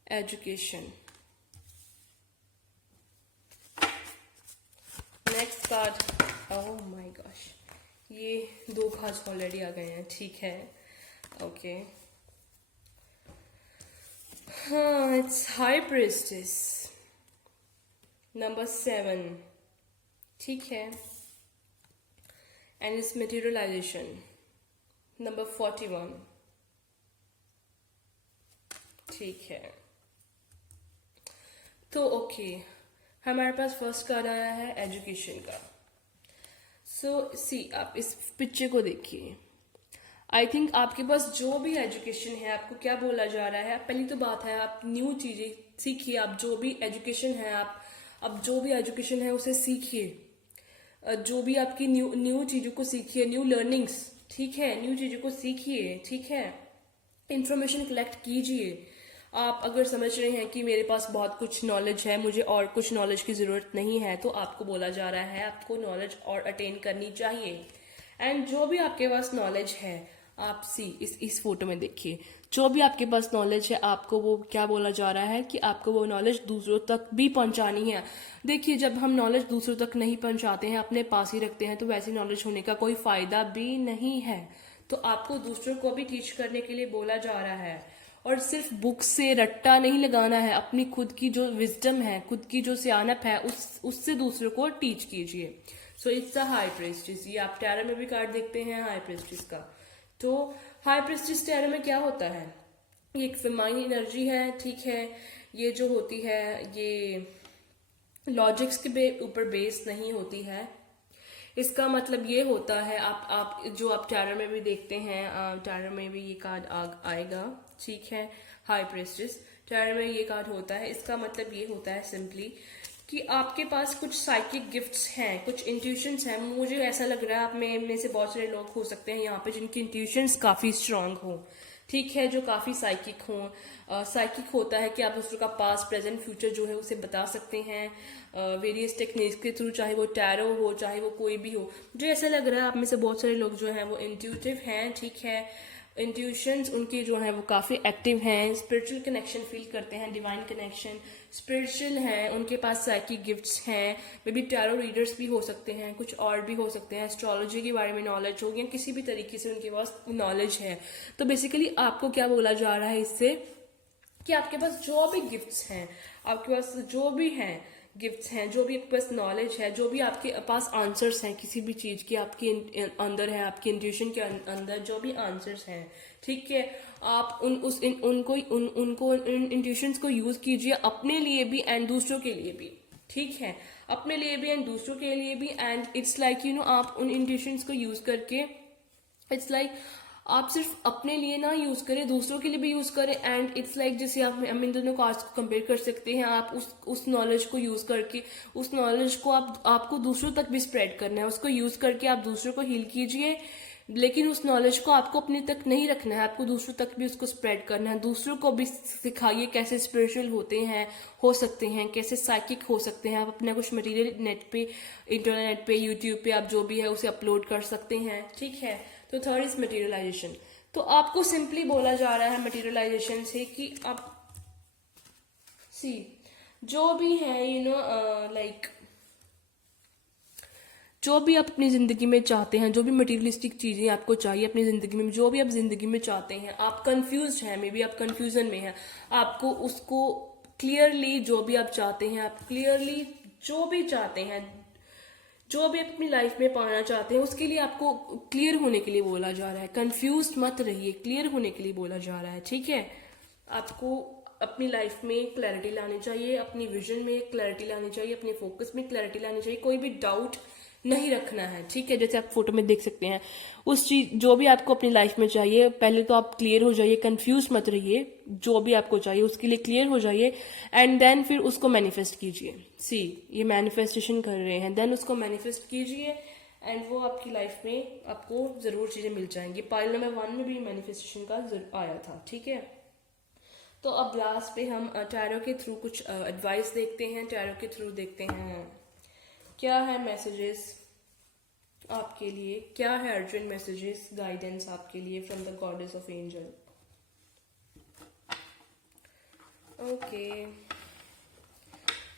education. Next card, oh my gosh, ये 2 कार्ड्स ऑलरेडी आ गए हैं, ठीक है, ओके। हाँ, इट्स हाई प्रीस्टेस नंबर 7, ठीक है, एंड इट्स मटेरियलाइजेशन नंबर 41, ठीक है। तो ओके, हमारे पास फर्स्ट कार्ड आया है एजुकेशन का। सो सी आप इस पिक्चर को देखिए, आई थिंक आपके पास जो भी एजुकेशन है, आपको क्या बोला जा रहा है, पहली तो बात है आप न्यू चीजें सीखिए, आप जो भी एजुकेशन है, आप अब जो भी एजुकेशन है उसे सीखिए, जो भी आपकी न्यू चीजों को सीखिए, न्यू लर्निंग्स, ठीक है, न्यू चीजों को सीखिए, ठीक है, इंफॉर्मेशन कलेक्ट कीजिए। आप अगर समझ रहे हैं कि मेरे पास बहुत कुछ नॉलेज है, मुझे और कुछ नॉलेज की ज़रूरत नहीं है, तो आपको बोला जा रहा है आपको नॉलेज और अटेन करनी चाहिए। एंड जो भी आपके पास नॉलेज है, आप सी इस फोटो में देखिए, जो भी आपके पास नॉलेज है, आपको वो क्या बोला जा रहा है कि आपको वो नॉलेज दूसरों तक भी पहुंचानी है। देखिए, जब हम नॉलेज दूसरों तक नहीं पहुंचाते हैं, अपने पास ही रखते हैं, तो वैसी नॉलेज होने का कोई फायदा भी नहीं है। तो आपको दूसरों को भी टीच करने के लिए बोला जा रहा है, और सिर्फ बुक से रट्टा नहीं लगाना है, अपनी खुद की जो विजडम है, खुद की जो सियानत है, उससे दूसरों को टीच कीजिए। So it's a high priestess, ये आप टैरो में भी कार्ड देखते हैं हाई प्रीस्टेस का। तो हाई प्रीस्टेस टैरो में क्या होता है, ये एक फेमाइन एनर्जी है, ठीक है, ये जो होती है ये लॉजिक्स के ऊपर बेस नहीं होती है। इसका मतलब ये होता है, आप जो आप टैरो में भी देखते हैं, टैरो में भी ये कार्ड आएगा, ठीक है, हाई प्रीस्टेस टैरो में ये कार्ड होता है। इसका मतलब ये होता है सिंपली कि आपके पास कुछ साइकिक गिफ्ट्स हैं, कुछ इंट्यूशंस हैं। मुझे ऐसा लग रहा है आप में से बहुत सारे लोग हो सकते हैं यहाँ पे जिनकी इंट्यूशंस काफी स्ट्रांग हो, ठीक है, जो काफी साइकिक हो। साइकिक होता है कि आप दूसरों का पास्ट प्रेजेंट फ्यूचर जो है उसे बता सकते हैं वेरियस टेक्निक्स के थ्रू, चाहे वो टैरो हो, चाहे वो कोई भी हो। मुझे ऐसा लग रहा है आप में से बहुत सारे लोग जो हैं वो इंट्यूटिव हैं, ठीक है, इंट्यूशंस उनके जो है वो काफी एक्टिव हैं, स्पिरिचुअल कनेक्शन फील करते हैं, डिवाइन कनेक्शन, स्पिरिचुअल हैं, उनके पास साइकिक गिफ्ट्स हैं, मे बी टैरो रीडर्स भी हो सकते हैं, कुछ और भी हो सकते हैं, एस्ट्रोलॉजी के बारे में नॉलेज हो, या किसी भी तरीके से उनके पास नॉलेज है। तो बेसिकली आपको क्या बोला जा रहा है इससे कि आपके पास जो भी गिफ्ट्स हैं, आपके पास जो भी हैं गिफ्ट्स हैं, जो भी आपके पास नॉलेज है, जो भी आपके पास आंसर्स हैं किसी भी चीज की आपके अंदर है, आपके इंट्यूशन के अंदर जो भी आंसर्स हैं, ठीक है, आप उनको इन इंट्यूशंस को यूज कीजिए अपने लिए भी एंड दूसरों के लिए भी, ठीक है, अपने लिए भी एंड दूसरों के लिए भी। एंड इट्स लाइक आप उन इंट्यूशंस को यूज करके, इट्स लाइक आप सिर्फ अपने लिए ना यूज करें, दूसरों के लिए भी यूज करें। एंड इट्स लाइक जैसे आप हम इन दोनों कार्ड्स को कंपेयर कर सकते हैं। आप उस नॉलेज को यूज करके, उस नॉलेज को आपको दूसरों तक भी स्प्रेड करना है, उसको यूज करके आप दूसरों को हील कीजिए। लेकिन उस नॉलेज को आपको अपने तक नहीं रखना है, आपको दूसरों तक भी उसको स्प्रेड करना है। दूसरों को भी सिखाइए कैसे स्पिरिचुअल होते हैं, हो सकते हैं, कैसे साइकिक हो सकते हैं। आप अपना कुछ मटेरियल नेट पे, इंटरनेट पे, यूट्यूब पे आप जो भी है उसे अपलोड कर सकते हैं, ठीक है। तो थर्ड इज मटेरियलाइजेशन। तो आपको सिंपली बोला जा रहा है मटेरियलाइजेशन से कि आप सी जो भी है लाइक जो भी आप अपनी जिंदगी में चाहते हैं, जो भी मटेरियलिस्टिक चीजें आपको चाहिए अपनी जिंदगी में, जो भी आप जिंदगी में चाहते हैं, आप कंफ्यूज हैं, मे बी आप कंफ्यूजन में हैं, आपको उसको क्लियरली जो भी आप चाहते हैं, आप क्लियरली जो भी चाहते हैं, जो भी आप अपनी लाइफ में पाना चाहते हैं, उसके लिए आपको क्लियर होने के लिए बोला जा रहा है। कंफ्यूज मत रहिए, क्लियर होने के लिए बोला जा रहा है, ठीक है। आपको अपनी लाइफ में क्लैरिटी लानी चाहिए, अपनी विजन में क्लैरिटी लानी चाहिए, अपने फोकस में क्लैरिटी लानी चाहिए, कोई भी डाउट नहीं रखना है, ठीक है। जैसे आप फोटो में देख सकते हैं, उस चीज जो भी आपको अपनी लाइफ में चाहिए, पहले तो आप क्लियर हो जाइए, कंफ्यूज मत रहिए। जो भी आपको चाहिए उसके लिए क्लियर हो जाइए एंड देन फिर उसको मैनिफेस्ट कीजिए। सी ये मैनिफेस्टेशन कर रहे हैं, देन उसको मैनिफेस्ट कीजिए एंड वो आपकी लाइफ में आपको जरूर चीजें मिल जाएंगी। पाइल नंबर 1 में भी मैनिफेस्टेशन का आया था, ठीक है। तो अब लास्ट पे हम टैरो के थ्रू कुछ एडवाइस देखते हैं। टैरो के थ्रू देखते हैं क्या है मैसेजेस आपके लिए, क्या है अर्जेंट मैसेजेस, गाइडेंस आपके लिए from the goddess of angel. Okay,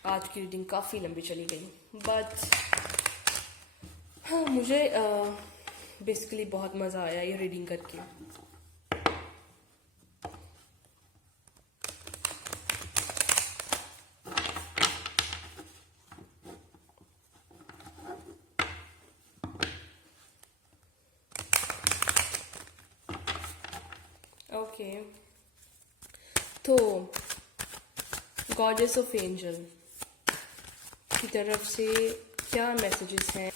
आज की रीडिंग काफी लंबी चली गई, बट हाँ मुझे बेसिकली बहुत मजा आया ये रीडिंग करके। ओके, तो गॉडेस ऑफ एंजल की तरफ से क्या मैसेजेस हैं।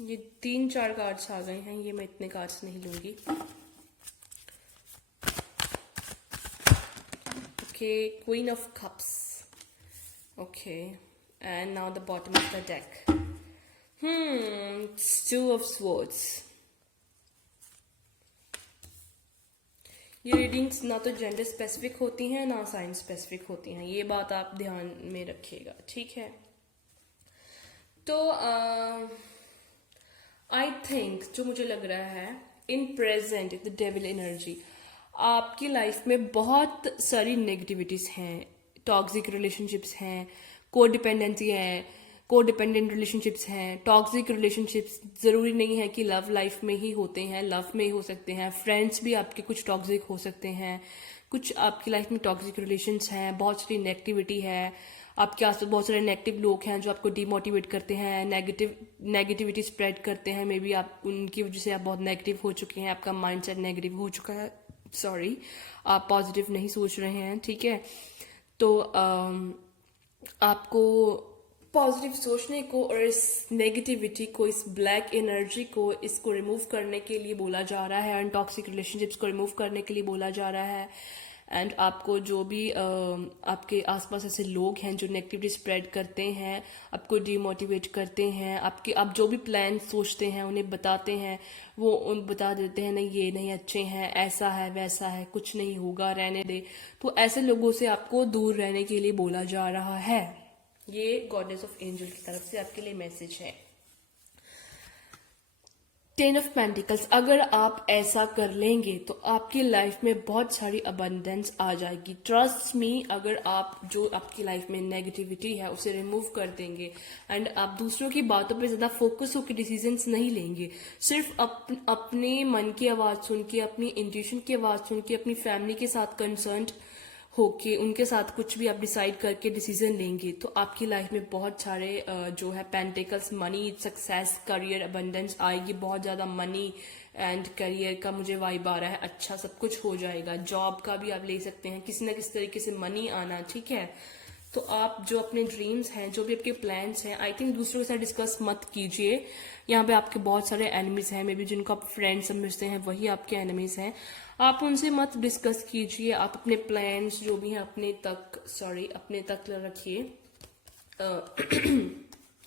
ये 3-4 कार्ड्स आ गए हैं, ये मैं इतने कार्ड्स नहीं लूंगी। Okay, queen of cups, okay, and now the bottom of the deck. Two of swords. ये रीडिंग्स ना तो जेंडर स्पेसिफिक होती हैं ना साइन स्पेसिफिक होती हैं, ये बात आप ध्यान में रखिएगा, ठीक है। तो आई थिंक जो मुझे लग रहा है, in present the devil energy, आपकी लाइफ में बहुत सारी नेगेटिविटीज हैं, टॉक्सिक रिलेशनशिप्स हैं, कोडिपेंडेंसी है, कोडिपेंडेंट रिलेशनशिप्स हैं। टॉक्सिक रिलेशनशिप्स जरूरी नहीं है कि लव लाइफ में ही होते हैं, लव में ही हो सकते हैं, फ्रेंड्स भी आपके कुछ टॉक्सिक हो सकते हैं, कुछ आपकी लाइफ में टॉक्सिक रिलेशंस हैं, बहुत सारी नेगेटिविटी है, आपके आसपास बहुत सारे नेगेटिव लोग हैं जो आपको डिमोटिवेट करते हैं, नेगेटिविटी स्प्रेड करते हैं। मे बी आप उनकी वजह से आप बहुत नेगेटिव हो चुके हैं, आपका माइंडसेट नेगेटिव हो चुका है, सॉरी, आप पॉजिटिव नहीं सोच रहे हैं, ठीक है। तो आपको पॉजिटिव सोचने को और इस नेगेटिविटी को, इस ब्लैक एनर्जी को, इसको रिमूव करने के लिए बोला जा रहा है, एंड टॉक्सिक रिलेशनशिप्स को रिमूव करने के लिए बोला जा रहा है। एंड आपको जो भी आपके आसपास ऐसे लोग हैं जो नेगेटिविटी स्प्रेड करते हैं, आपको डिमोटिवेट करते हैं, आप जो भी प्लान सोचते हैं उन्हें बताते हैं, वो उन बता देते हैं नहीं ये नहीं अच्छे हैं, ऐसा है वैसा है, कुछ नहीं होगा, रहने दे। तो ऐसे लोगों से आपको दूर रहने के लिए बोला जा रहा है। ये गॉडेस ऑफ एंजल की तरफ से आपके लिए मैसेज है। 10 ऑफ पेंटिकल्स, अगर आप ऐसा कर लेंगे तो आपकी लाइफ में बहुत सारी अबंडेंस आ जाएगी। ट्रस्ट मी, अगर आप जो आपकी लाइफ में नेगेटिविटी है उसे रिमूव कर देंगे एंड आप दूसरों की बातों पे ज्यादा फोकस होकर डिसीजंस नहीं लेंगे, सिर्फ अपने मन की आवाज सुन के, अपनी इंट्यूशन की आवाज सुन के, अपनी फैमिली के साथ कंसर्न होके उनके साथ कुछ भी आप डिसाइड करके डिसीजन लेंगे, तो आपकी लाइफ में बहुत सारे जो है pentacles, money, success, career, abundance आएगी। बहुत ज्यादा मनी एंड करियर का मुझे वाइब आ रहा है, अच्छा सब कुछ हो जाएगा। जॉब का भी आप ले सकते हैं, किसी ना किसी तरीके से मनी आना, ठीक है। तो आप जो अपने ड्रीम्स हैं, जो भी आपके प्लान्स हैं, आई थिंक दूसरों के साथ डिस्कस मत कीजिए। यहाँ पे आपके बहुत सारे एनिमीज हैं, मे बी जिनको आप फ्रेंड समझते हैं वही आपके एनिमीज हैं। आप उनसे मत डिस्कस कीजिए। आप अपने प्लान्स जो भी हैं अपने तक रखिए।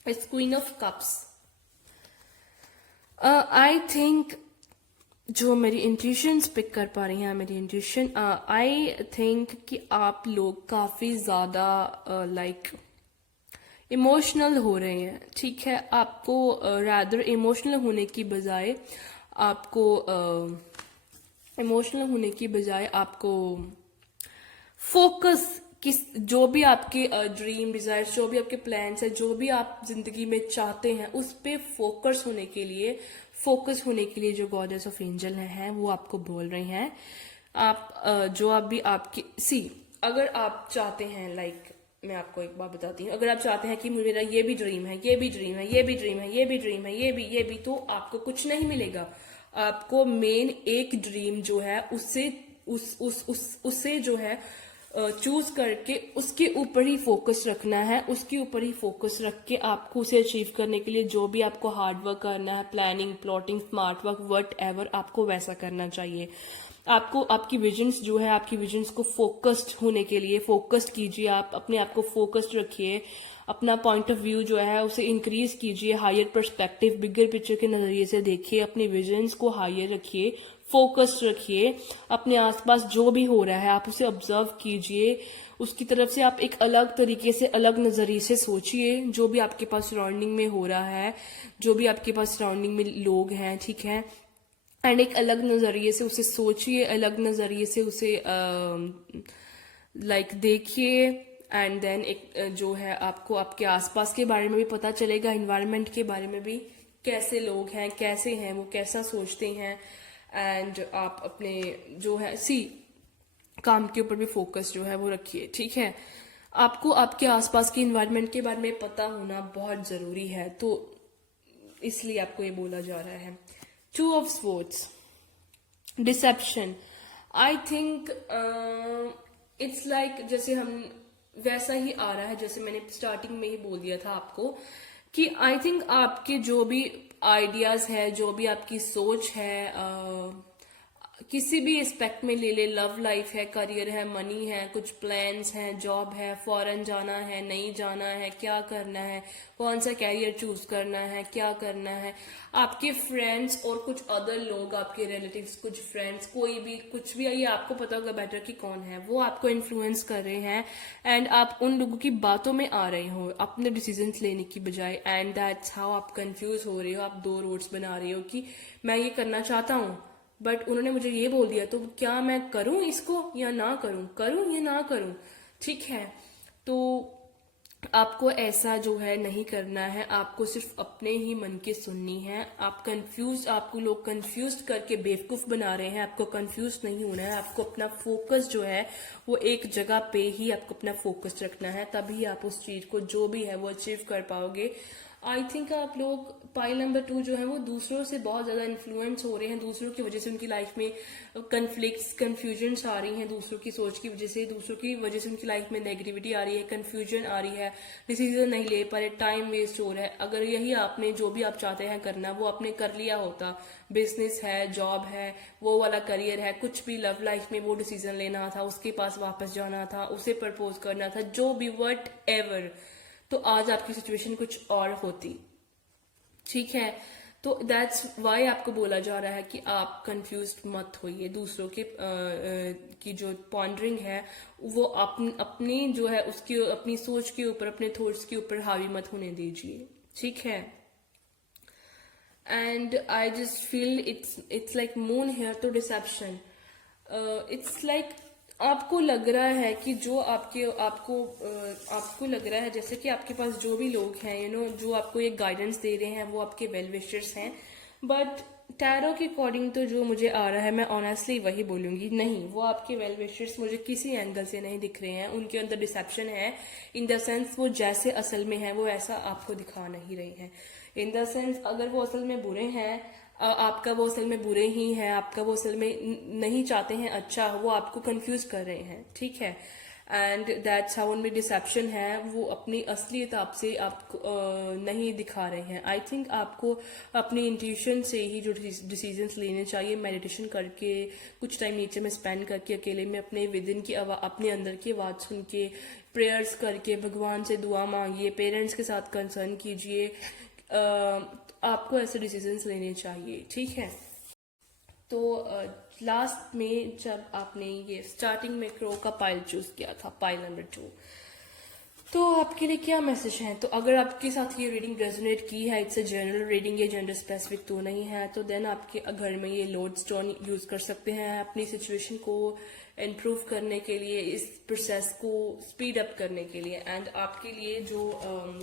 It's queen of cups. I think जो मेरी इंट्यूशंस पिक कर पा रही हैं, मेरी इंट्यूशन, आई थिंक कि आप लोग काफी ज्यादा लाइक इमोशनल हो रहे हैं। ठीक है, आपको रादर इमोशनल होने की बजाय आपको फोकस किस, जो भी आपके ड्रीम डिजायर्स, जो भी आपके प्लान्स है, जो भी आप जिंदगी में चाहते हैं, उस पे फोकस होने के लिए जो गॉडेस ऑफ एंजल हैं वो आपको बोल रही हैं। आप जो आप भी आपकी अगर आप चाहते हैं, मैं आपको एक बात बताती हूँ, अगर आप चाहते हैं कि मेरा ये भी ड्रीम है, ये भी ड्रीम है, ये भी ड्रीम है, ये भी ड्रीम है, ये भी, तो आपको कुछ नहीं मिलेगा। आपको मेन एक ड्रीम जो है उससे जो है चूज करके उसके ऊपर ही फोकस रखना है। उसके ऊपर ही फोकस रख के आपको उसे अचीव करने के लिए जो भी आपको हार्ड वर्क करना है, planning, plotting, smart work, what ever, आपको वैसा करना चाहिए। आपको आपकी विजन्स जो है, आपकी विजन्स को फोकस्ड होने के लिए फोकस्ड कीजिए। आप अपने आप को फोकस्ड रखिए। अपना पॉइंट ऑफ व्यू जो है उसे इंक्रीज कीजिए। हायर पर्सपेक्टिव, बिगर पिक्चर के नजरिए से देखिए। अपने विजन्स को हायर रखिए, फोकस्ड रखिए। अपने आसपास जो भी हो रहा है आप उसे ऑब्जर्व कीजिए। उसकी तरफ से आप एक अलग तरीके से, अलग नजरिए से सोचिए। जो भी आपके पास सराउंडिंग में हो रहा है, जो भी आपके पास सराउंडिंग में लोग हैं, ठीक है, एंड एक अलग नजरिए से उसे सोचिए, अलग नजरिए से उसे देखिए। एंड देन एक जो है आपको आपके आसपास के बारे में भी पता चलेगा, इन्वायरमेंट के बारे में भी, कैसे लोग हैं, कैसे हैं वो, कैसा सोचते हैं। एंड आप अपने जो है काम के ऊपर भी फोकस जो है वो रखिए। ठीक है, आपको आपके आसपास के इन्वायरमेंट के बारे में पता होना बहुत जरूरी है, तो इसलिए आपको ये बोला जा रहा है। 2 of Swords, deception. I think it's like जैसे हम वैसा ही आ रहा है जैसे मैंने स्टार्टिंग में ही बोल दिया था आपको कि आई थिंक आपके जो भी आइडियाज है, जो भी आपकी सोच है, किसी भी एस्पेक्ट में ले ले, लव लाइफ है, करियर है, मनी है, कुछ प्लान्स हैं, जॉब है, फॉरेन जाना है, नहीं जाना है, क्या करना है, कौन सा कैरियर चूज करना है, क्या करना है, आपके फ्रेंड्स और कुछ अदर लोग, आपके रिलेटिव्स, कुछ फ्रेंड्स, कोई भी कुछ भी, ये आपको पता होगा बेटर कि कौन है, वो आपको इन्फ्लुएंस कर रहे हैं। एंड आप उन लोगों की बातों में आ रहे हो अपने डिसीजन लेने की बजाय। एंड दैट्स हाउ आप कंफ्यूज हो रहे हो। आप 2 रोड्स बना रहे हो कि मैं ये करना चाहता हूँ बट उन्होंने मुझे ये बोल दिया, तो क्या मैं करूं इसको या ना करूं, करूं या ना करूं। ठीक है, तो आपको ऐसा जो है नहीं करना है। आपको सिर्फ अपने ही मन की सुननी है। आपको लोग कंफ्यूज करके बेवकूफ बना रहे हैं, आपको कंफ्यूज नहीं होना है। आपको अपना फोकस जो है वो एक जगह पे ही आपको अपना फोकस रखना है, तभी आप उस चीज को जो भी है वो अचीव कर पाओगे। आई थिंक आप लोग पाइल नंबर 2 जो है वो दूसरों से बहुत ज्यादा इन्फ्लुएंस हो रहे हैं। दूसरों की वजह से उनकी लाइफ में कन्फ्लिक्ट्स, कंफ्यूजन्स आ रही हैं, दूसरों की सोच की वजह से, दूसरों की वजह से उनकी लाइफ में नेगेटिविटी आ रही है, कंफ्यूजन आ रही है, डिसीजन नहीं ले पा रहे, टाइम वेस्ट हो रहा है। अगर यही आपने जो भी आप चाहते हैं करना वो आपने कर लिया होता, बिजनेस है, जॉब है, वो वाला करियर है, कुछ भी लव लाइफ में वो डिसीजन लेना था, उसके पास वापस जाना था, उसे प्रपोज करना था, जो भी वट एवर, तो आज आपकी सिचुएशन कुछ और होती। ठीक है, तो दैट्स वाई आपको बोला जा रहा है कि आप कंफ्यूज्ड मत होइए। दूसरों के की जो पॉन्डरिंग है वो अपनी जो है उसकी अपनी सोच के ऊपर, अपने थॉट्स के ऊपर हावी मत होने दीजिए। ठीक है, and I just feel it's like moon here to deception. It's like आपको लग रहा है कि जो आपको लग रहा है जैसे कि आपके पास जो भी लोग हैं जो आपको एक गाइडेंस दे रहे हैं वो आपके वेल विशर्स हैं, बट टैरो के अकॉर्डिंग तो जो मुझे आ रहा है, मैं ऑनेस्टली वही बोलूंगी, नहीं, वो आपके वेल विशर्स मुझे किसी एंगल से नहीं दिख रहे हैं। उनके अंदर डिसेप्शन है, इन द सेंस वो जैसे असल में है वो ऐसा आपको दिखा नहीं रहे हैं। इन द सेंस अगर वो असल में बुरे हैं, आपका वो असल में बुरे ही हैं, आपका वो असल में नहीं चाहते हैं अच्छा, वो आपको कंफ्यूज कर रहे हैं। ठीक है, एंड दैट्स हाउ उनमें डिसेप्शन है, वो अपनी असलियत आपसे आपको नहीं दिखा रहे हैं। आई थिंक आपको अपनी इंट्यूशन से ही जो डिसीजंस लेने चाहिए, मेडिटेशन करके, कुछ टाइम नेचर में स्पेंड करके, अकेले में अपने विदिन की अपने अंदर की आवाज़ सुन के, प्रेयर्स करके, भगवान से दुआ मांगिए, पेरेंट्स के साथ कंसर्न कीजिए, आपको ऐसे डिसीजंस लेने चाहिए, ठीक है। तो लास्ट में जब आपने ये स्टार्टिंग में क्रो का पाइल चूज किया था, पाइल नंबर 2, तो आपके लिए क्या मैसेज है? तो अगर आपके साथ ये रीडिंग रेजोनेट की है, इट्स अ जनरल रीडिंग, ये जेंडर स्पेसिफिक तो नहीं है, तो देन आपके घर में ये लोड स्टोन यूज कर सकते हैं अपनी सिचुएशन को इम्प्रूव करने के लिए, इस प्रोसेस को स्पीड अप करने के लिए। एंड आपके लिए जो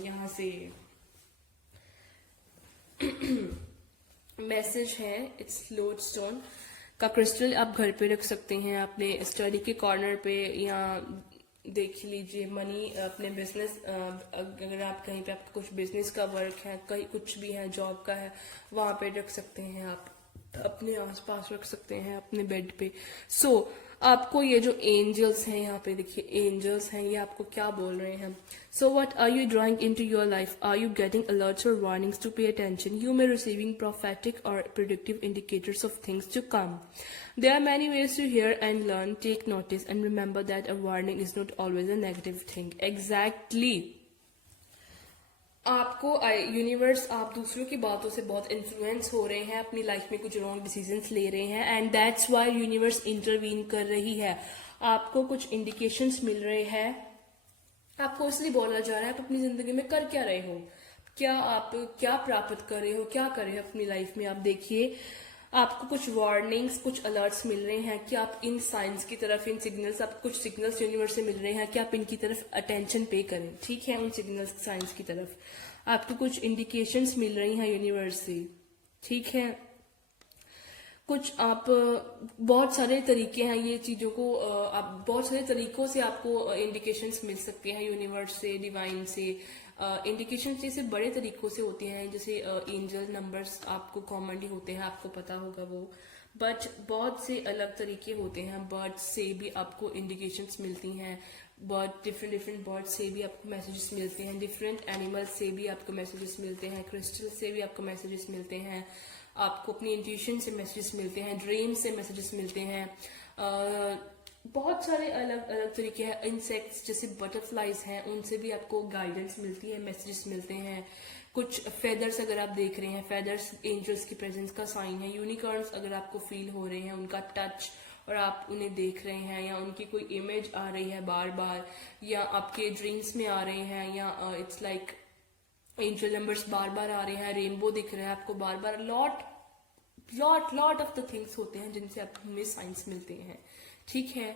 यहाँ से मैसेज है, इट्स लोड स्टोन का क्रिस्टल आप घर पे रख सकते हैं, अपने स्टडी के कॉर्नर पे, या देख लीजिए मनी, अपने बिजनेस, अगर आप कहीं पे आपका कुछ बिजनेस का वर्क है, कहीं कुछ भी है, जॉब का है, वहां पे रख सकते हैं, आप अपने आसपास रख सकते हैं, अपने बेड पे। सो आपको ये जो एंजल्स हैं, यहाँ पे देखिए एंजल्स हैं, ये आपको क्या बोल रहे हैं? So what are you drawing into your life? Are you getting alerts और warnings to pay attention? You may receiving prophetic or predictive indicators of things to come. There are many ways to hear and learn. Take notice and remember that a warning is not always a negative thing. Exactly. आपको universe, आप दूसरों की बातों से बहुत influence हो रहे हैं, अपनी लाइफ में कुछ रॉन्ग डिसीजंस ले रहे हैं, and that's why universe intervene कर रही है। आपको कुछ इंडिकेशंस मिल रहे हैं, आपको इसलिए बोला जा रहा है आप अपनी जिंदगी में कर क्या रहे हो, क्या आप क्या प्राप्त कर रहे हो, क्या कर रहे हो अपनी लाइफ में। आप देखिए आपको कुछ वार्निंग्स, कुछ अलर्ट्स मिल रहे हैं कि आप इन साइंस की तरफ, इन सिग्नल्स, आप कुछ सिग्नल्स यूनिवर्स से मिल रहे हैं कि आप इनकी तरफ अटेंशन पे करें, ठीक है, उन सिग्नल्स साइंस की तरफ आपको कुछ इंडिकेशंस मिल रही हैं यूनिवर्स से, ठीक है। कुछ आप बहुत सारे तरीके हैं ये चीजों को, आप बहुत सारे तरीकों से आपको इंडिकेशंस मिल सकते हैं यूनिवर्स से, डिवाइन से। इंडिकेशंस जैसे बड़े तरीकों से होते हैं, जैसे एंजल नंबर्स आपको कॉमनली होते हैं, आपको पता होगा वो, बट बहुत से अलग तरीके होते हैं। बर्ड्स से भी आपको इंडिकेशंस मिलती हैं, डिफरेंट बर्ड्स से भी आपको मैसेजेस मिलते हैं, डिफरेंट एनिमल्स से भी आपको मैसेजेस मिलते हैं, क्रिस्टल से भी आपको मैसेजेस मिलते हैं, आपको अपनी इंट्यूशन से मैसेजेस मिलते हैं, ड्रीम से मैसेजेस मिलते हैं, बहुत सारे अलग अलग तरीके हैं। इंसेक्ट्स जैसे बटरफ्लाइज हैं, उनसे भी आपको गाइडेंस मिलती है, मैसेजेस मिलते हैं। कुछ फेदर्स अगर आप देख रहे हैं, फेदर्स एंजल्स की प्रेजेंस का साइन है। यूनिकॉर्न्स अगर आपको फील हो रहे हैं, उनका टच और आप उन्हें देख रहे हैं, या उनकी कोई इमेज आ रही है बार बार, या आपके ड्रीम्स में आ रहे हैं, या इट्स लाइक एंजल नंबर्स बार बार आ रहे हैं, रेनबो दिख रहा है आपको बार बार, लॉट ऑफ द थिंग्स होते हैं जिनसे आपको हमें साइंस मिलते हैं, ठीक है।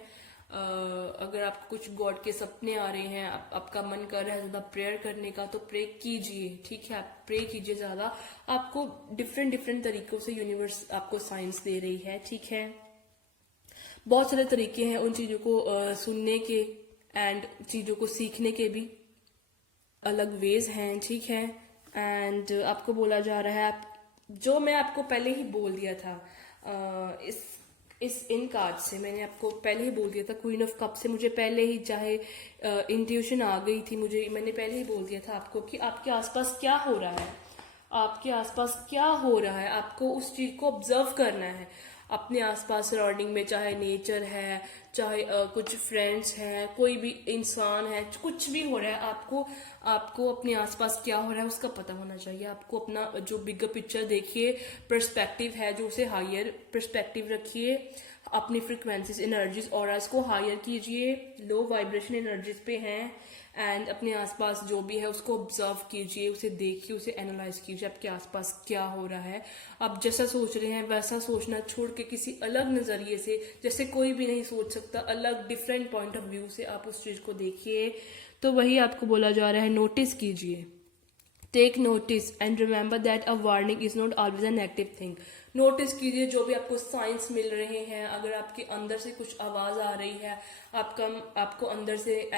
अगर आपको कुछ गॉड के सपने आ रहे हैं, आपका मन कर रहा है ज्यादा प्रेयर करने का, तो प्रे कीजिए, ठीक है, आप प्रे कीजिए ज्यादा। आपको डिफरेंट तरीकों से यूनिवर्स आपको साइंस दे रही है, ठीक है। बहुत सारे तरीके हैं उन चीजों को सुनने के, एंड चीजों को सीखने के भी अलग वेज हैं, ठीक है। एंड आपको बोला जा रहा है, जो मैं आपको पहले ही बोल दिया था, इस इन कार्ड से मैंने आपको पहले ही बोल दिया था, क्वीन ऑफ कप से मुझे पहले ही, चाहे इंट्यूशन आ गई थी मुझे, मैंने पहले ही बोल दिया था आपको कि आपके आसपास क्या हो रहा है, आपके आसपास क्या हो रहा है, आपको उस चीज को ऑब्जर्व करना है अपने आसपास सराउंडिंग में, चाहे नेचर है, चाहे कुछ फ्रेंड्स हैं, कोई भी इंसान है, कुछ भी हो रहा है, आपको अपने आसपास क्या हो रहा है उसका पता होना चाहिए। आपको अपना जो बिगर पिक्चर देखिए, पर्सपेक्टिव है जो, उसे हायर पर्सपेक्टिव रखिए, अपनी फ्रिक्वेंसीज, एनर्जीज, ऑरास को हायर कीजिए, लो वाइब्रेशन एनर्जीज पे हैं, एंड अपने आसपास जो भी है उसको ऑब्जर्व कीजिए, उसे देखिए, उसे एनालाइज कीजिए, आपके आसपास क्या हो रहा है। आप जैसा सोच रहे हैं वैसा सोचना छोड़ के किसी अलग नजरिए से, जैसे कोई भी नहीं सोच सकता, अलग डिफरेंट पॉइंट ऑफ व्यू से आप उस चीज को देखिए। तो वही आपको बोला जा रहा है, नोटिस कीजिए, take notice and remember that a warning is not always a negative thing. Notice कीजिए जो भी आपको साइंस मिल रहे हैं, अगर आपके अंदर से कुछ आवाज आ रही है, आपको अंदर से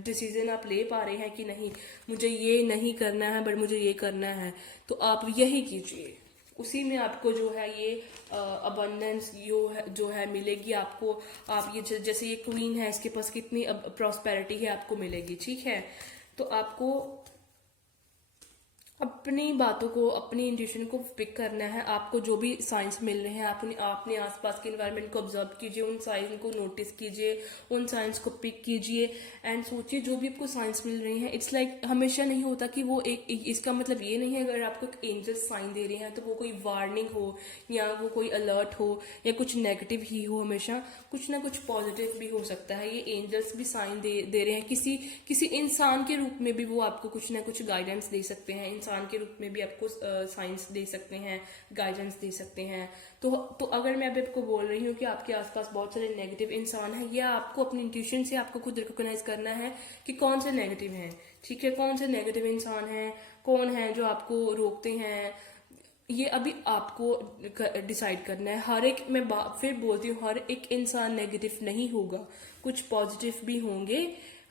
डिसीजन आप ले पा रहे हैं कि नहीं मुझे ये नहीं करना है बट मुझे ये करना है, तो आप यही कीजिए, उसी में आपको जो है ये अबंडेंस जो है मिलेगी आपको। आप ये जैसे ये क्वीन है, इसके पास कितनी प्रॉस्पेरिटी है आपको मिलेगी, ठीक है। तो आपको अपनी बातों को, अपनी इंट्यूशन को पिक करना है। आपको जो भी साइंस मिल रहे हैं, आपने आसपास के इन्वायरमेंट को ऑब्जर्व कीजिए, उन साइंस को नोटिस कीजिए, उन साइंस को पिक कीजिए एंड सोचिए जो भी आपको साइंस मिल रही है। इट्स लाइक हमेशा नहीं होता कि वो इसका मतलब ये नहीं है अगर आपको एक एंजल साइन दे रहे हैं तो वो कोई वार्निंग हो या वो कोई अलर्ट हो या कुछ नेगेटिव ही हो। हमेशा कुछ ना कुछ पॉजिटिव भी हो सकता है। ये एंजल्स भी साइन दे रहे हैं, किसी इंसान के रूप में भी वो आपको कुछ ना कुछ गाइडेंस दे सकते हैं, इंसान के रूप में भी आपको साइंस दे सकते हैं, गाइडेंस दे सकते हैं। तो अगर मैं अभी आपको बोल रही हूँ कि आपके आसपास बहुत सारे नेगेटिव इंसान हैं, या आपको अपनी इंट्यूशन से आपको खुद रिकॉग्नाइज करना है कि कौन से नेगेटिव हैं, ठीक है, कौन से नेगेटिव इंसान हैं, कौन है जो आपको रोकते हैं, ये अभी आपको डिसाइड करना है। हर एक, मैं फिर बोलती हूँ, हर एक इंसान नेगेटिव नहीं होगा, कुछ पॉजिटिव भी होंगे।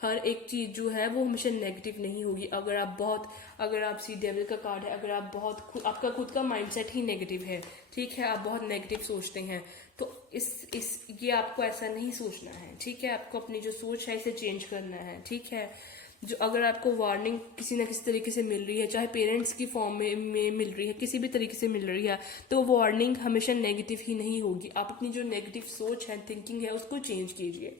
हर एक चीज जो है वो हमेशा नेगेटिव नहीं होगी। अगर आप सी डेविल का कार्ड है, अगर आप आपका खुद का माइंडसेट ही नेगेटिव है, ठीक है, आप बहुत नेगेटिव सोचते हैं, तो ये आपको ऐसा नहीं सोचना है, ठीक है। आपको अपनी जो सोच है इसे चेंज करना है, ठीक है। जो अगर आपको वार्निंग किसी ना किसी तरीके से मिल रही है, चाहे पेरेंट्स की फॉर्म में मिल रही है, किसी भी तरीके से मिल रही है, तो वार्निंग हमेशा नेगेटिव ही नहीं होगी। आप अपनी जो नेगेटिव सोच है, थिंकिंग है, उसको चेंज कीजिए।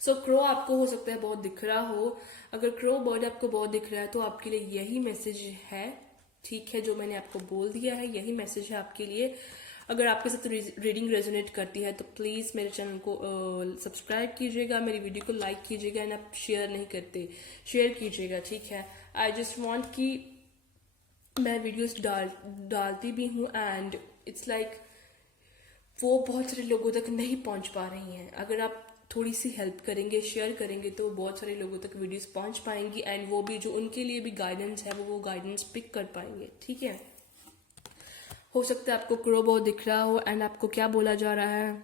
सो क्रो आपको हो सकता है बहुत दिख रहा हो। अगर क्रो बर्ड आपको बहुत दिख रहा है तो आपके लिए यही मैसेज है, ठीक है, जो मैंने आपको बोल दिया है यही मैसेज है आपके लिए। अगर आपके साथ रीडिंग रेजोनेट करती है तो प्लीज मेरे चैनल को सब्सक्राइब कीजिएगा, मेरी वीडियो को लाइक कीजिएगा एंड आप शेयर नहीं करते, शेयर कीजिएगा, ठीक है। आई जस्ट वॉन्ट कि मैं वीडियोस डालती भी हूँ एंड इट्स लाइक वो बहुत सारे लोगों तक नहीं पहुंच पा रही हैं। अगर आप थोड़ी सी हेल्प करेंगे, शेयर करेंगे, तो बहुत सारे लोगों तक वीडियोस पहुंच पाएंगी एंड वो भी जो उनके लिए भी गाइडेंस है वो गाइडेंस पिक कर पाएंगे, ठीक है। हो सकता है आपको क्रो बहुत दिख रहा हो एंड आपको क्या बोला जा रहा है,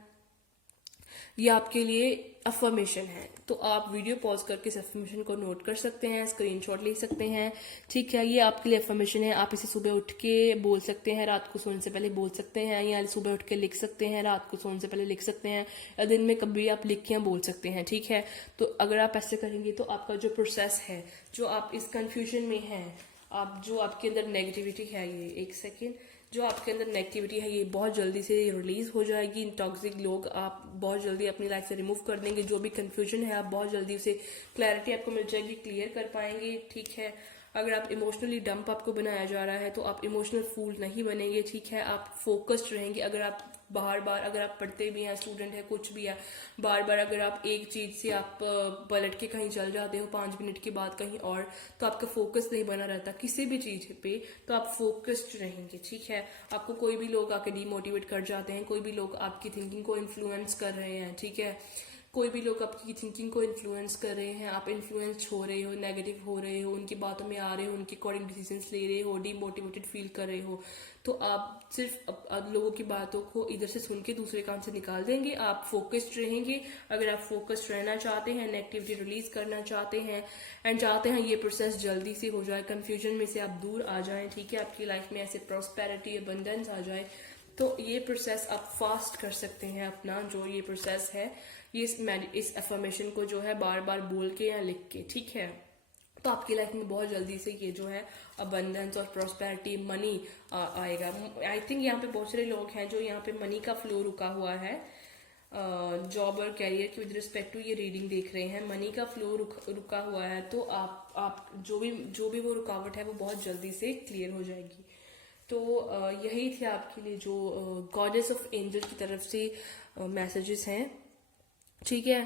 ये आपके लिए अफर्मेशन है। तो आप वीडियो पॉज करके इस अफर्मेशन को नोट कर सकते हैं, स्क्रीनशॉट ले सकते हैं, ठीक है। ये आपके लिए अफर्मेशन है। आप इसे सुबह उठ के बोल सकते हैं, रात को सोने से पहले बोल सकते हैं, या सुबह उठ के लिख सकते हैं, रात को सोने से पहले लिख सकते हैं, या दिन में कभी आप लिख के बोल सकते हैं, ठीक है। तो अगर आप ऐसे करेंगे तो आपका जो प्रोसेस है, जो आप इस कंफ्यूजन में हैं, आप जो आपके अंदर नेगेटिविटी है, ये एक सेकेंड, जो आपके अंदर नेगेटिविटी है ये बहुत जल्दी से रिलीज हो जाएगी। टॉक्सिक लोग आप बहुत जल्दी अपनी लाइफ से रिमूव कर देंगे। जो भी कंफ्यूजन है आप बहुत जल्दी उसे क्लैरिटी आपको मिल जाएगी, क्लियर कर पाएंगे, ठीक है। अगर आप इमोशनली डंप आपको बनाया जा रहा है तो आप इमोशनल फूल नहीं बनेंगे, ठीक है। आप फोकस्ड रहेंगे। अगर आप बार बार, अगर आप पढ़ते भी हैं, स्टूडेंट है, कुछ भी है, बार बार अगर आप एक चीज से आप पलट के कहीं चल जाते हो 5 मिनट के बाद कहीं और, तो आपका फोकस नहीं बना रहता किसी भी चीज पे, तो आप फोकस्ड रहेंगे, ठीक है। आपको कोई भी लोग आके डीमोटिवेट कर जाते हैं, कोई भी लोग आपकी थिंकिंग को इन्फ्लुएंस कर रहे हैं, ठीक है। कोई भी लोग आपकी थिंकिंग को इन्फ्लुएंस कर रहे हैं, आप इन्फ्लुएंस हो रहे हो, नेगेटिव हो रहे हो, उनकी बातों में आ रहे हो, उनके अकॉर्डिंग डिसीजंस ले रहे हो, डीमोटिवेटेड फील कर रहे हो, तो आप सिर्फ लोगों की बातों को इधर से सुन के दूसरे कान से निकाल देंगे। आप फोकस्ड रहेंगे। अगर आप फोकस्ड रहना चाहते हैं, नेगेटिविटी रिलीज करना चाहते हैं एंड चाहते हैं ये प्रोसेस जल्दी से हो जाए, कंफ्यूजन में से आप दूर आ जाएं, ठीक है, आपकी लाइफ में ऐसे प्रॉस्पेरिटी, अबंडेंस आ जाए, तो ये प्रोसेस आप फास्ट कर सकते हैं अपना। जो ये प्रोसेस है, ये इस अफर्मेशन को जो है बार बार बोल के या लिख के, ठीक है, तो आपकी लाइफ में बहुत जल्दी से ये जो है अबंडेंस और प्रॉस्पेरिटी, मनी आएगा। आई थिंक यहाँ पे बहुत सारे लोग हैं जो यहाँ पे मनी का फ्लो रुका हुआ है, जॉब और कैरियर की विद रिस्पेक्ट टू ये रीडिंग देख रहे हैं, मनी का फ्लो रुका हुआ है, तो आप जो भी वो रुकावट है वो बहुत जल्दी से क्लियर हो जाएगी। तो यही थे आपके लिए जो गॉडेस ऑफ एंजल की तरफ से मैसेजेस हैं, ठीक है।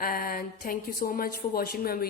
And thank you so much for watching my video.